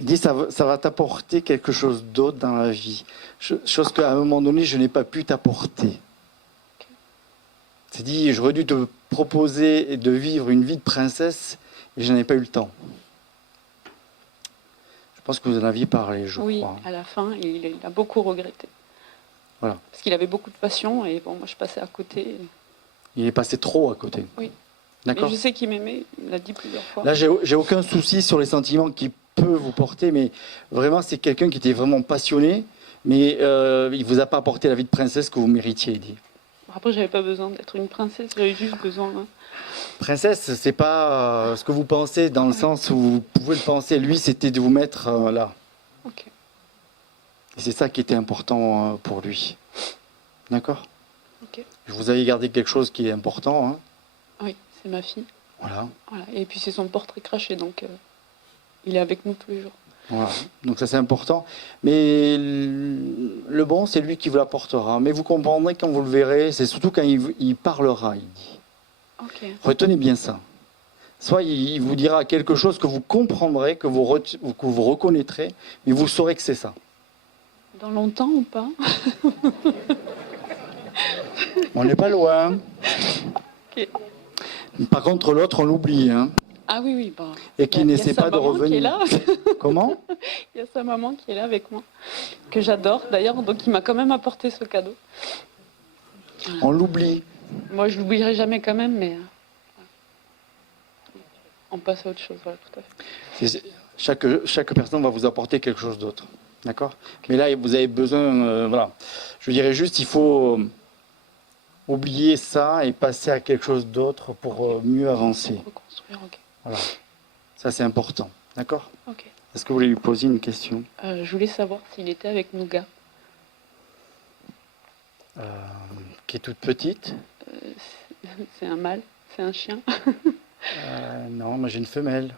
Il dit, ça va t'apporter quelque chose d'autre dans la vie. Chose qu'à un moment donné, je n'ai pas pu t'apporter. C'est dit, j'aurais dû te proposer de vivre une vie de princesse et je n'en ai pas eu le temps. Je pense que vous en aviez parlé, je Oui, crois. à la fin, il a beaucoup regretté. Voilà. Parce qu'il avait beaucoup de passion, et bon, moi, je passais à côté. Il est passé trop à côté. Oui. D'accord. Mais je sais qu'il m'aimait, il me l'a dit plusieurs fois. Là, j'ai aucun souci sur les sentiments qu'il peut vous porter, mais vraiment, c'est quelqu'un qui était vraiment passionné, mais il vous a pas apporté la vie de princesse que vous méritiez, il dit. Après, j'avais pas besoin d'être une princesse, j'avais juste besoin. Hein. Princesse, c'est pas ce que vous pensez dans le sens où vous pouvez le penser. Lui, c'était de vous mettre là. Ok. Et c'est ça qui était important pour lui. D'accord. Ok. Vous avez gardé quelque chose qui est important. Hein. Oui, c'est ma fille. Voilà. Voilà. Et puis c'est son portrait craché, donc il est avec nous tous les jours. Voilà. Donc ça c'est important. Mais le bon, c'est lui qui vous l'apportera. Mais vous comprendrez quand vous le verrez, c'est surtout quand il parlera, il dit. Ok. Retenez bien ça. Soit il vous dira quelque chose que vous comprendrez, que vous reconnaîtrez, mais vous saurez que c'est ça. Dans longtemps ou pas? On n'est pas loin. Ok. Par contre, l'autre, on l'oublie. Hein. Ah oui, oui. Bah, Et qui il y a n'essaie sa pas de maman qui est revenir. là. Comment? Il y a sa maman qui est là avec moi, que j'adore d'ailleurs, donc il m'a quand même apporté ce cadeau. On l'oublie. Moi, je l'oublierai jamais quand même, mais on passe à autre chose, voilà, tout à fait. Chaque personne va vous apporter quelque chose d'autre. D'accord? Mais là, vous avez besoin... voilà. Je dirais juste, il faut oublier ça et passer à quelque chose d'autre pour mieux avancer. Reconstruire, ok. Voilà. Ça, c'est important. D'accord? Ok. Est-ce que vous voulez lui poser une question? Je voulais savoir s'il était avec Nougat. Qui est toute petite? C'est un mâle, c'est un chien. Non, moi j'ai une femelle.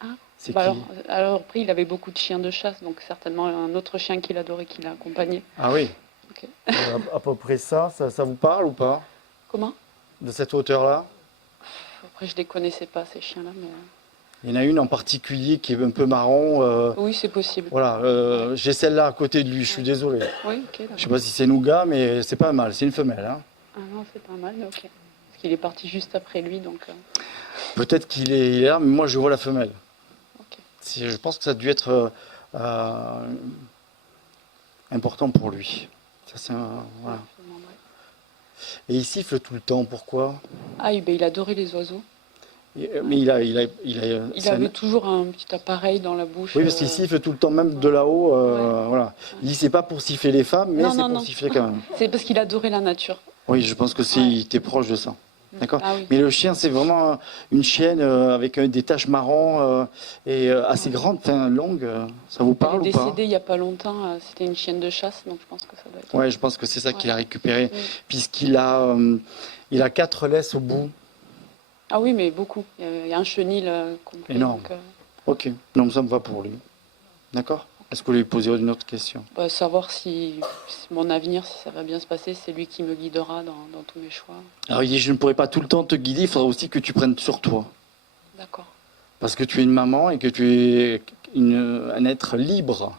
Ah. C'est Bah qui? alors après, il avait beaucoup de chiens de chasse, donc certainement un autre chien qu'il adorait, qu'il a accompagné. Ah oui. Ok. À peu près ça vous parle ou pas? Comment? De cette hauteur-là? Après, je les connaissais pas, ces chiens-là, mais... Il y en a une en particulier qui est un peu marron. Oui, c'est possible. Voilà, j'ai celle-là à côté de lui, je suis désolé. Oui, ok, d'accord. Je sais pas si c'est Nougat, mais c'est pas mal, c'est une femelle. Hein. Ah non, c'est pas mal, mais ok. Parce qu'il est parti juste après lui, donc... Peut-être qu'il est là, mais moi je vois la femelle. Ok. Je pense que ça a dû être important pour lui. Ça, c'est voilà. Et il siffle tout le temps, pourquoi? Ah, il adorait les oiseaux. Mais il avait toujours un petit appareil dans la bouche. Oui, parce qu'il siffle tout le temps, même de là-haut. Voilà. Il dit c'est pas pour siffler les femmes, mais c'est pour siffler quand même. C'est parce qu'il adorait la nature. Oui, je pense que il était proche de ça. D'accord. Ah oui. Mais le chien, c'est vraiment une chienne avec des taches marron et assez grande, longue. Ça vous parle il est ou pas? décédé il y a pas longtemps. C'était une chienne de chasse, donc je pense que ça doit être. Ouais, je pense que c'est ça qu'il a récupéré, Oui. puisqu'il a, il a 4 laisses au bout. Ah oui, mais beaucoup. Il y a un chenil complet. Énorme. Donc, Ok, donc ça me va pour lui. D'accord. ok. Est-ce que vous voulez poser une autre question? Savoir si mon avenir, si ça va bien se passer, c'est lui qui me guidera dans tous mes choix. Alors il dit, je ne pourrai pas tout le temps te guider, il faudra aussi que tu prennes sur toi. D'accord. Parce que tu es une maman et que tu es un être libre.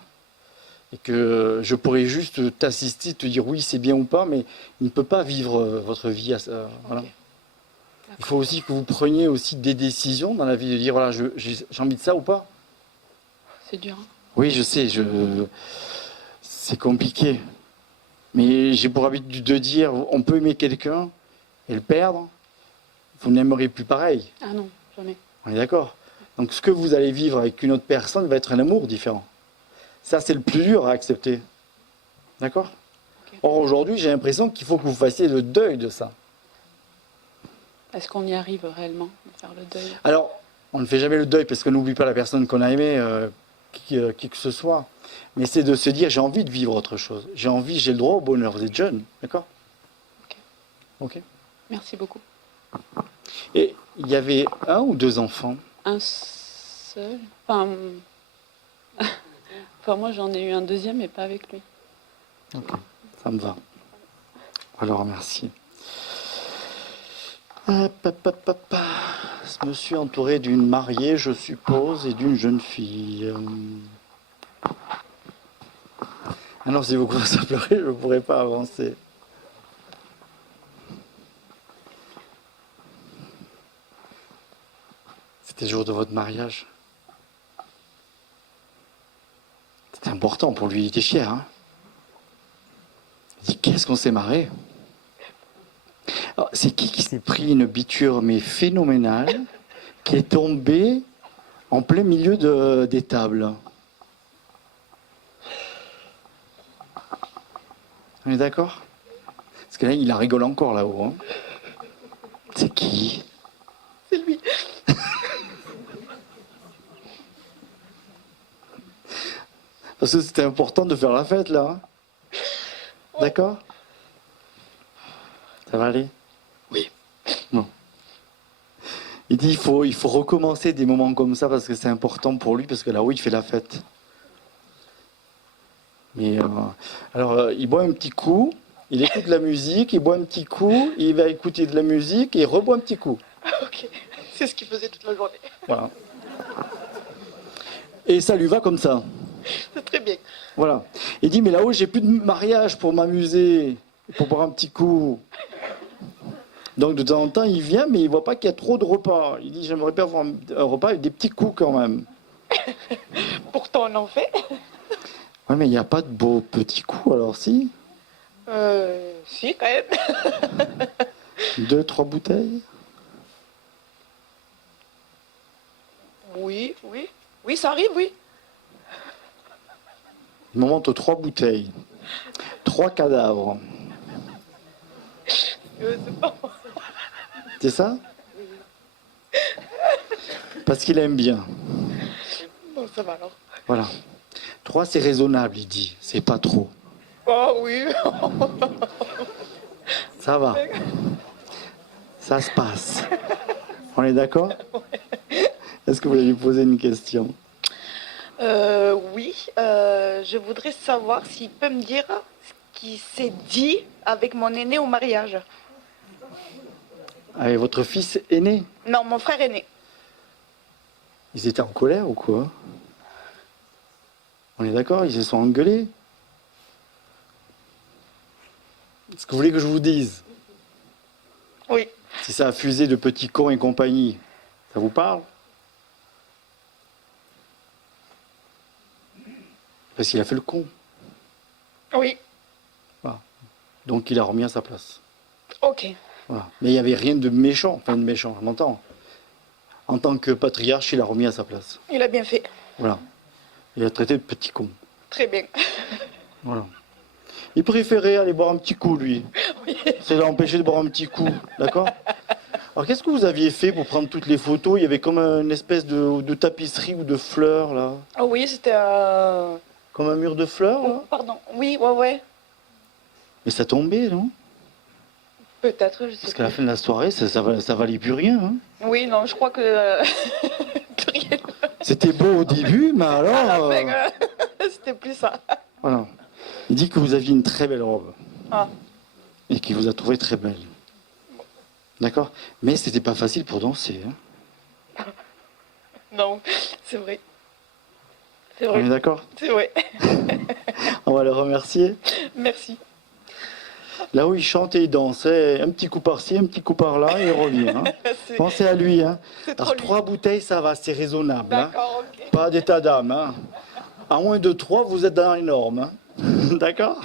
Et que je pourrais juste t'assister, te dire oui, c'est bien ou pas, mais il ne peut pas vivre votre vie. Voilà. Il faut aussi que vous preniez aussi des décisions dans la vie, de dire voilà, j'ai envie de ça ou pas. C'est dur. Hein. Oui, je sais, c'est compliqué. Mais j'ai pour habitude de dire, on peut aimer quelqu'un et le perdre, vous n'aimerez plus pareil. Ah non, jamais. On est d'accord? Donc ce que vous allez vivre avec une autre personne va être un amour différent. Ça, c'est le plus dur à accepter. D'accord? Okay. Or, aujourd'hui, j'ai l'impression qu'il faut que vous fassiez le deuil de ça. Est-ce qu'on y arrive réellement, de faire le deuil? Alors, on ne fait jamais le deuil parce qu'on n'oublie pas la personne qu'on a aimée, qui que ce soit. Mais c'est de se dire, j'ai envie de vivre autre chose. J'ai le droit au bonheur. Vous êtes jeune, d'accord? Ok. Merci beaucoup. Et il y avait 1 ou 2 enfants? Un seul. Enfin, moi, j'en ai eu un deuxième, mais pas avec lui. Ok, ça me va. Alors, merci. Je me suis entouré d'une mariée, je suppose, et d'une jeune fille. Alors, si vous commencez à pleurer, je ne pourrai pas avancer. C'était le jour de votre mariage. C'était important pour lui, il était fier. Hein, il dit, qu'est-ce qu'on s'est marré. C'est qui s'est pris une biture mais phénoménale, qui est tombée en plein milieu des tables? On est d'accord? Parce que là, il en rigole encore là-haut. Hein. C'est qui? C'est lui. Parce que c'était important de faire la fête, là. D'accord? Ça va aller? Oui. Bon. Il dit il faut recommencer des moments comme ça parce que c'est important pour lui, parce que là-haut, il fait la fête. Mais alors, il boit un petit coup, il écoute de la musique, il boit un petit coup, il va écouter de la musique et il reboit un petit coup. Ok, c'est ce qu'il faisait toute la journée. Voilà. Et ça lui va comme ça. C'est très bien. Voilà. Il dit, mais là-haut, j'ai plus de mariage pour m'amuser, pour boire un petit coup. Donc, de temps en temps, il vient, mais il voit pas qu'il y a trop de repas. Il dit, j'aimerais bien avoir un repas avec des petits coups quand même. Pourtant, on en fait. Oui, mais il n'y a pas de beaux petits coups, alors si? Si, quand même. 2, 3 bouteilles? Oui, oui. Oui, ça arrive, oui. Il me montre 3 bouteilles. 3 cadavres. C'est pas moi. C'est ça? Parce qu'il aime bien. Bon, ça va alors. Voilà. 3, c'est raisonnable, il dit. C'est pas trop. Oh oui. Ça va. Ça se passe. On est d'accord? Est-ce que vous voulez lui poser une question? Oui. Je voudrais savoir s'il peut me dire ce qui s'est dit avec mon aîné au mariage. Avec votre fils aîné? Non, mon frère aîné. Ils étaient en colère ou quoi? On est d'accord? Ils se sont engueulés? Est-ce que vous voulez que je vous dise? Oui. Si ça a fusé de petits cons et compagnie, ça vous parle? Parce qu'il a fait le con. Oui. Voilà. Donc il a remis à sa place. Ok. Voilà. Mais il n'y avait rien de méchant, enfin de méchant, je m'entends. En tant que patriarche, il a remis à sa place. Il a bien fait. Voilà. Il a traité de petit con. Très bien. Voilà. Il préférait aller boire un petit coup, lui. Oui. Ça l'a empêché de boire un petit coup, d'accord? Alors qu'est-ce que vous aviez fait pour prendre toutes les photos? Il y avait comme une espèce de tapisserie ou de fleurs, là. Oh oui, c'était Comme un mur de fleurs, là? Oh, pardon. Oui, ouais. Mais ça tombait, non? Peut-être, je sais Parce qu'à la fin de la soirée, ça valait plus rien. Hein? Oui, non, je crois que... C'était beau au début, mais alors... C'était plus ça. Voilà. Il dit que vous aviez une très belle robe. Ah. Et qu'il vous a trouvé très belle. D'accord? Mais c'était pas facile pour danser. Hein. Non, c'est vrai. C'est On vrai. est d'accord? C'est vrai. On va le remercier. Merci. Là où il chante et il danse, un petit coup par-ci, un petit coup par-là, et il revient. Hein. Pensez à lui. Hein. Alors, 3 bouteilles, ça va, c'est raisonnable. Hein. D'accord, ok. Pas d'état d'âme. Hein. À moins de 3, vous êtes dans les normes. Hein. D'accord?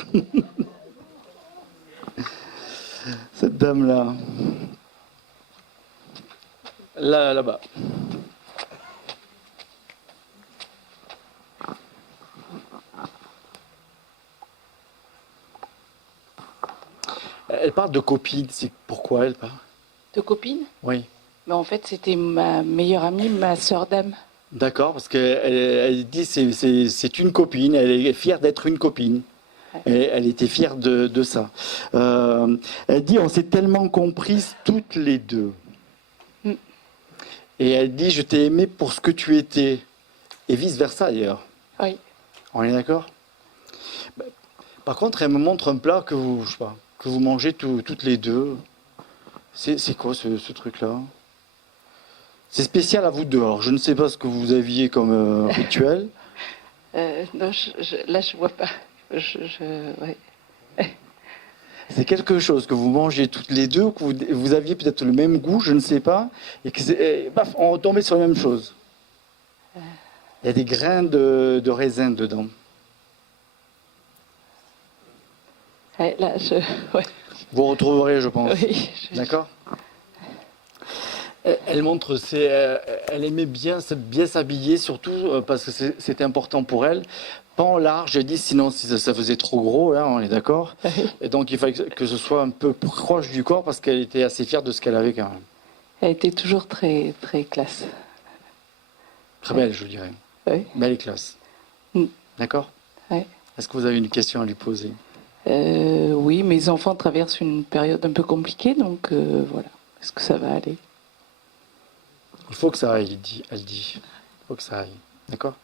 Cette dame-là. Là-bas. Elle parle de copine, c'est pourquoi elle parle? De copine? Oui. Mais en fait, c'était ma meilleure amie, ma sœur d'âme. D'accord, parce qu'elle dit c'est une copine, elle est fière d'être une copine. Elle était fière de ça. Elle dit on s'est tellement comprises toutes les deux. Et elle dit je t'ai aimé pour ce que tu étais. Et vice-versa d'ailleurs. Oui. On est d'accord? Par contre, elle me montre un plat que vous, je sais pas, que vous mangez toutes les deux. C'est quoi ce truc-là? C'est spécial à vous deux. Alors, je ne sais pas ce que vous aviez comme rituel. Non, là, je vois pas. Ouais. C'est quelque chose que vous mangez toutes les deux, que vous aviez peut-être le même goût, je ne sais pas, et que paf, on retombait sur la même chose. Il y a des grains de raisin dedans. Ouais, là, ouais. Vous retrouverez, je pense. Oui, D'accord? Elle montre, elle aimait bien s'habiller, surtout parce que c'était important pour elle. Pas en large, elle dit, sinon ça faisait trop gros, hein, on est d'accord. Et donc il fallait que ce soit un peu proche du corps parce qu'elle était assez fière de ce qu'elle avait quand même. Elle était toujours très, très classe. Très belle, je dirais. Oui. Belle et classe. D'accord? Oui. Est-ce que vous avez une question à lui poser? Oui, mes enfants traversent une période un peu compliquée, donc voilà. Est-ce que ça va aller? Il faut que ça aille, elle dit. Il faut que ça aille. D'accord?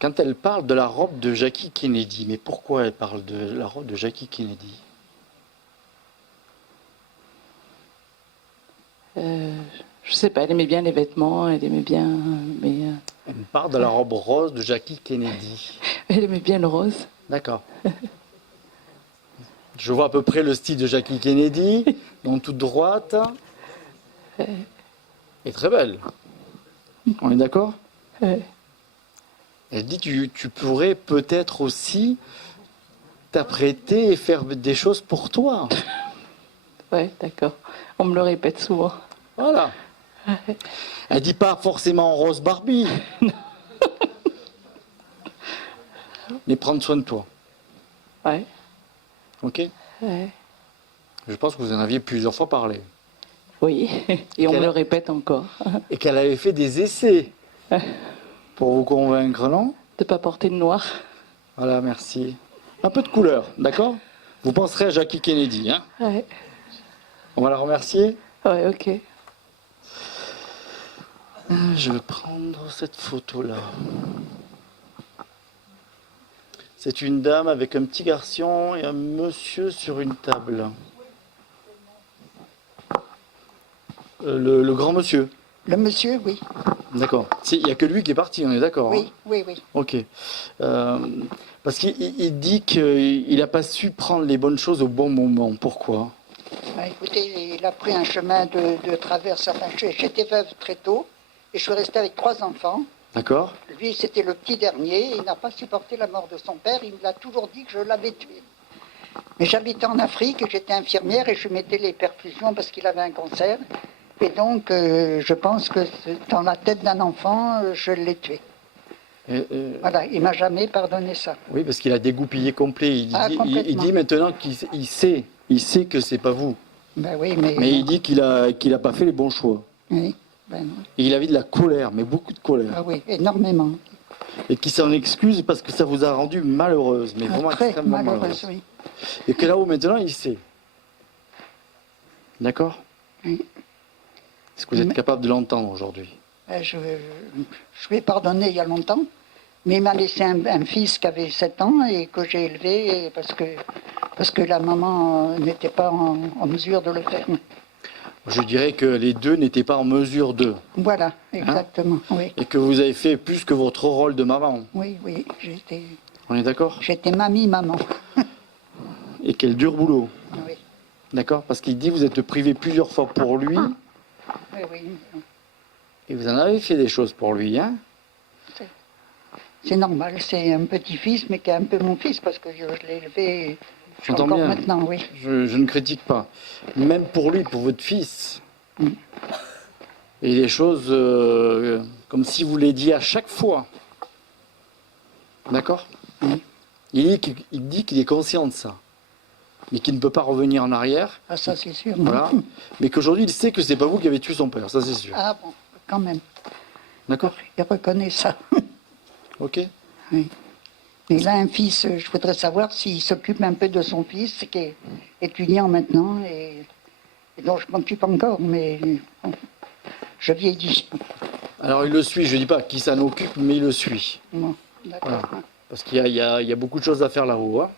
Quand elle parle de la robe de Jackie Kennedy, mais pourquoi elle parle de la robe de Jackie Kennedy? Je sais pas, elle aimait bien les vêtements, elle aimait bien... Mais, Elle me parle de la robe rose de Jackie Kennedy. elle aimait bien le rose. D'accord. Je vois à peu près le style de Jackie Kennedy, donc toute droite. Et très belle. On est d'accord? Elle dit tu pourrais peut-être aussi t'apprêter et faire des choses pour toi. Ouais, d'accord. On me le répète souvent. Voilà. Elle dit pas forcément rose Barbie. Mais prendre soin de toi. Ouais. Ok? Ouais. Je pense que vous en aviez plusieurs fois parlé. Oui, et on me le répète encore. Et qu'elle avait fait des essais pour vous convaincre, non? De ne pas porter de noir. Voilà, merci. Un peu de couleur, d'accord? Vous penserez à Jackie Kennedy, hein? Ouais. On va la remercier? Ouais, ok. Je vais prendre cette photo-là. C'est une dame avec un petit garçon et un monsieur sur une table. Le grand monsieur. Le monsieur, oui. D'accord. Il n'y a que lui qui est parti, on est d'accord? Oui, hein? oui, oui. Ok. Parce qu'il dit qu'il n'a pas su prendre les bonnes choses au bon moment. Pourquoi? Bah, écoutez, il a pris un chemin de traverse. Enfin, j'étais veuve très tôt et je suis restée avec 3 enfants. D'accord. Lui, c'était le petit dernier. Il n'a pas supporté la mort de son père. Il me l'a toujours dit que je l'avais tué. Mais j'habitais en Afrique, j'étais infirmière et je lui mettais les perfusions parce qu'il avait un cancer. Et donc, je pense que dans la tête d'un enfant, je l'ai tué. Voilà, il m'a jamais pardonné ça. Oui, parce qu'il a dégoupillé complet. Il dit maintenant qu'il sait que c'est pas vous. Ben oui, mais il dit qu'il a pas fait les bons choix. oui, ben non. Et il avait de la colère, mais beaucoup de colère. Ah oui, énormément. Et qui s'en excuse parce que ça vous a rendu malheureuse, mais vraiment Très extrêmement malheureuse, malheureuse. oui. Et que là-haut maintenant, il sait. D'accord? Oui. Est-ce que vous êtes capable de l'entendre aujourd'hui? Je lui ai pardonné il y a longtemps, Mais il m'a laissé un fils qui avait 7 ans et que j'ai élevé parce que la maman n'était pas en mesure de le faire. Je dirais que les deux n'étaient pas en mesure de. Voilà, exactement, oui. Et que vous avez fait plus que votre rôle de maman. Oui, On est d'accord? J'étais mamie-maman. Et quel dur boulot. Oui. D'accord? Parce qu'il dit que vous êtes privé plusieurs fois pour lui. Oui, oui. Et vous en avez fait des choses pour lui, hein? C'est normal, c'est un petit-fils, mais qui est un peu mon fils, parce que je l'ai élevé J'entends encore bien. maintenant, oui. Je ne critique pas. Même pour lui, pour votre fils. Et des choses comme si vous l'avez dit à chaque fois. D'accord? Il dit qu'il est conscient de ça. Mais qu'il ne peut pas revenir en arrière. Ah, ça c'est sûr. Voilà. Mais qu'aujourd'hui, il sait que c'est pas vous qui avez tué son père, ça c'est sûr. Ah bon, quand même. D'accord? Il reconnaît ça. Ok. Oui. Il a un fils, je voudrais savoir s'il s'occupe un peu de son fils, qui est étudiant maintenant, et dont je m'occupe encore, mais bon, je vieillis. Alors il le suit, je ne dis pas qui s'en occupe, mais il le suit. Bon, d'accord. Voilà. Parce qu'il y a beaucoup de choses à faire là-haut. Hein.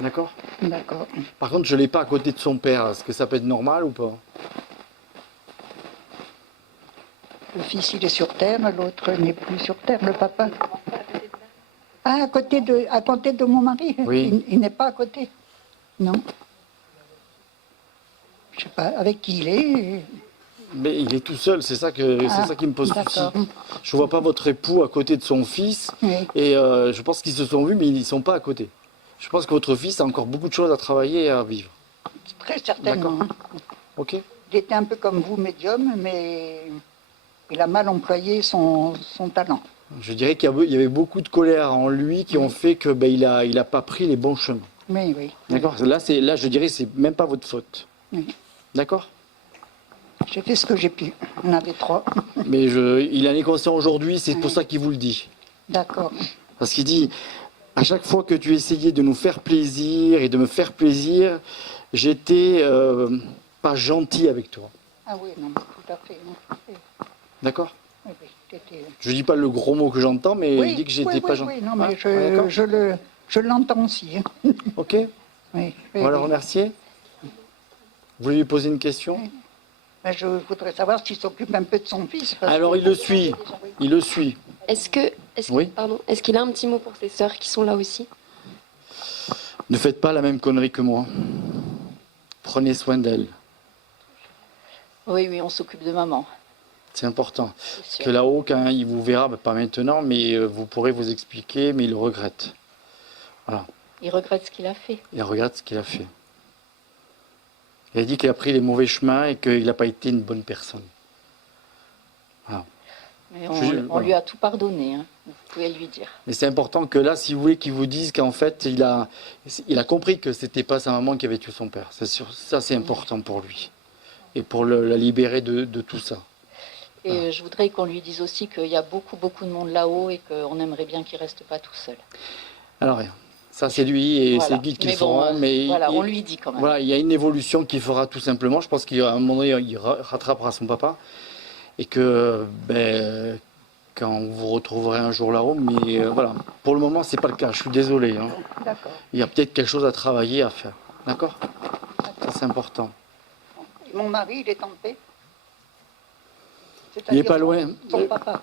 D'accord? D'accord. Par contre, je ne l'ai pas à côté de son père. Est-ce que ça peut être normal ou pas? Le fils, il est sur terre, l'autre n'est plus sur terre, le papa. Ah, à côté de mon mari? Oui. Il n'est pas à côté? Non. Je sais pas avec qui il est. Mais il est tout seul, c'est ça qui me pose souci. d'accord. Je ne vois pas votre époux à côté de son fils. Oui. Et je pense qu'ils se sont vus, mais ils ne sont pas à côté. Je pense que votre fils a encore beaucoup de choses à travailler et à vivre. Très certainement. Ok. Il était un peu comme vous, médium, mais il a mal employé son talent. Je dirais qu'il y avait beaucoup de colère en lui qui ont fait que il a pas pris les bons chemins. Oui, oui. D'accord. Là, je dirais, c'est même pas votre faute. Oui. D'accord. J'ai fait ce que j'ai pu. On avait 3. Mais il en est conscient aujourd'hui, c'est pour ça qu'il vous le dit. D'accord. Parce qu'il dit, à chaque fois que tu essayais de nous faire plaisir et de me faire plaisir, j'étais pas gentil avec toi. Ah oui, non, tout à fait. Oui, D'accord? oui, t'étais- Je dis pas le gros mot que j'entends, mais Oui, il dit que j'étais oui, pas oui, gentil. oui, non, mais D'accord. je l'entends aussi. hein. Ok. Oui, On va le oui. remercier. Vous voulez lui poser une question? Mais je voudrais savoir s'il s'occupe un peu de son fils. parce Alors que- il le suit. Il le suit. Est-ce qu'il a un petit mot pour ses sœurs qui sont là aussi? Ne faites pas la même connerie que moi. Prenez soin d'elle. Oui, oui, on s'occupe de maman. C'est important. C'est sûr. Que là-haut, quand il vous verra, pas maintenant, mais vous pourrez vous expliquer, mais il le regrette. Voilà. Il regrette ce qu'il a fait. Il regrette ce qu'il a fait. Il a dit qu'il a pris les mauvais chemins et qu'il n'a pas été une bonne personne. Voilà. Mais on lui a tout pardonné, hein. Vous pouvez lui dire. Mais c'est important que là, si vous voulez qu'il vous dise qu'en fait, il a compris que c'était pas sa maman qui avait tué son père. C'est sûr, ça c'est important pour lui. Et pour la libérer de tout ça. Et je voudrais qu'on lui dise aussi qu'il y a beaucoup, beaucoup de monde là-haut et qu'on aimerait bien qu'il ne reste pas tout seul. Alors, ça c'est lui et Voilà. c'est lui qui le Mais bon, feront. Mais voilà, on lui dit quand même. Voilà, il y a une évolution qu'il fera tout simplement. Je pense qu'à un moment donné, il rattrapera son papa. Et que, quand vous retrouverez un jour là-haut, mais voilà. Pour le moment, c'est pas le cas. Je suis désolé. Hein. D'accord. Il y a peut-être quelque chose à travailler, à faire. D'accord? Ça c'est important. Mon mari, il est en paix. Il n'est C'est-à-dire pas loin. Son papa.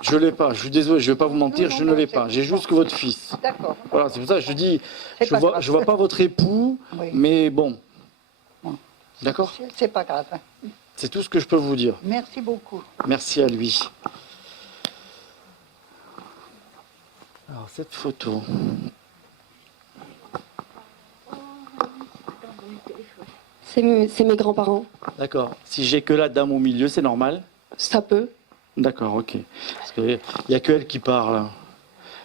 Je l'ai pas. Je suis désolé. Je vais pas vous mentir. Non, je non, ne l'ai c'est pas. J'ai juste que votre fils. D'accord. Voilà, c'est pour ça que je dis. C'est pas grave. Je vois pas votre époux, Oui. mais bon. Bon. D'accord? C'est pas grave. C'est tout ce que je peux vous dire. Merci beaucoup. Merci à lui. Alors cette photo. C'est mes grands-parents. D'accord. Si j'ai que la dame au milieu, c'est normal? Ça peut. D'accord, ok. Parce qu'il n'y a que elle qui parle.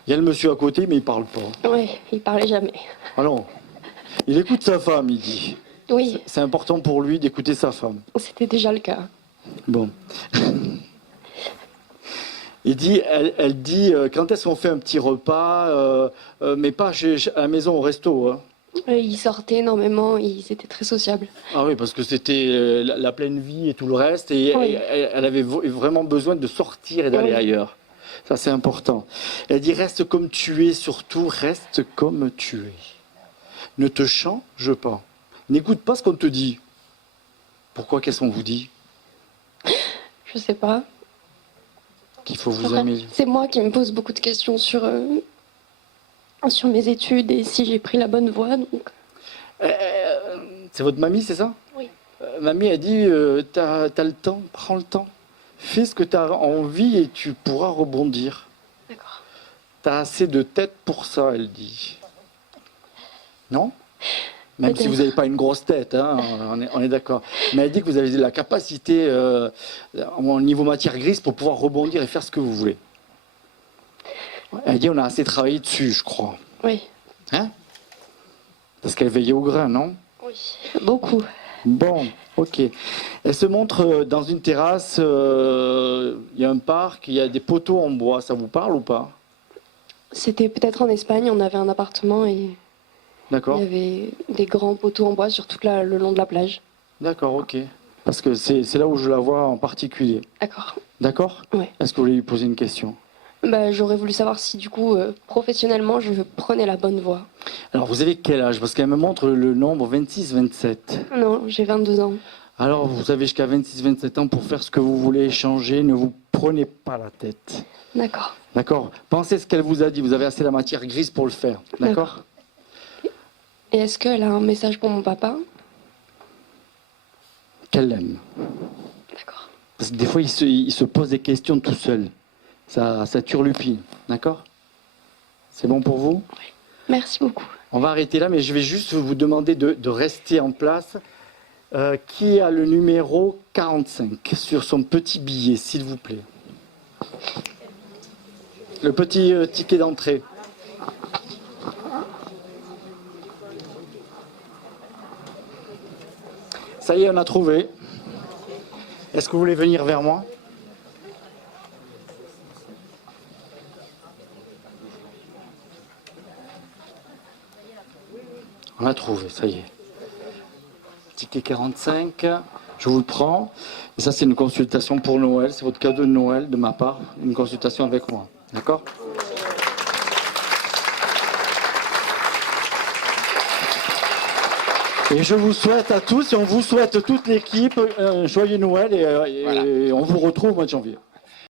Il y a le monsieur à côté, mais il parle pas. Oui, il parlait jamais. Ah non. Il écoute sa femme, il dit. Oui, C'est important pour lui d'écouter sa femme. c'était déjà le cas. Bon. Il dit, elle dit, quand est-ce qu'on fait un petit repas, mais pas à la maison, au resto. Hein. Ils sortaient énormément, ils étaient très sociables. Ah oui, parce que c'était la pleine vie et tout le reste, et Oui. elle avait vraiment besoin de sortir et d'aller Oui. ailleurs. Ça, c'est important. Elle dit reste comme tu es, surtout reste comme tu es. Ne te change pas. N'écoute pas ce qu'on te dit. Pourquoi? Qu'est-ce qu'on vous dit? Je sais pas. Qu'il faut vous Après, améliorer. c'est moi qui me pose beaucoup de questions sur mes études et si j'ai pris la bonne voie. Donc. C'est votre mamie, c'est ça? Oui. Mamie a dit t'as le temps, prends le temps. Fais ce que tu as envie et tu pourras rebondir. D'accord. T'as assez de tête pour ça, elle dit. Non? Même si vous n'avez pas une grosse tête, hein, on est d'accord. Mais elle dit que vous avez la capacité au niveau matière grise pour pouvoir rebondir et faire ce que vous voulez. Elle dit on a assez travaillé dessus, je crois. Oui. Hein? Parce qu'elle veillait au grain, non? Oui. Beaucoup. Bon, ok. Elle se montre dans une terrasse, il y a un parc, il y a des poteaux en bois. Ça vous parle ou pas? C'était peut-être en Espagne, on avait un appartement et D'accord. il y avait des grands poteaux en bois sur le long de la plage. D'accord, ok. Parce que c'est là où je la vois en particulier. D'accord. D'accord? Oui. Est-ce que vous voulez lui poser une question? J'aurais voulu savoir si du coup, professionnellement, je prenais la bonne voie. Alors, vous avez quel âge? Parce qu'elle me montre le nombre 26-27. Non, j'ai 22 ans. Alors, vous avez jusqu'à 26-27 ans pour faire ce que vous voulez, changer. Ne vous prenez pas la tête. D'accord. D'accord? Pensez ce qu'elle vous a dit. Vous avez assez la matière grise pour le faire. D'accord? Et est-ce qu'elle a un message pour mon papa? Qu'elle l'aime. D'accord. Parce que des fois, il se pose des questions tout seul. Ça turlupine. D'accord? C'est bon pour vous? Oui. Merci beaucoup. On va arrêter là, mais je vais juste vous demander de rester en place. Qui a le numéro 45 sur son petit billet, s'il vous plaît? Le petit ticket d'entrée. Ça y est, on a trouvé. Est-ce que vous voulez venir vers moi? On a trouvé, ça y est. Ticket 45, je vous le prends. Et ça, c'est une consultation pour Noël. C'est votre cadeau de Noël de ma part. Une consultation avec moi. D'accord? Et je vous souhaite à tous, et on vous souhaite toute l'équipe, un joyeux Noël et on vous retrouve au mois de janvier.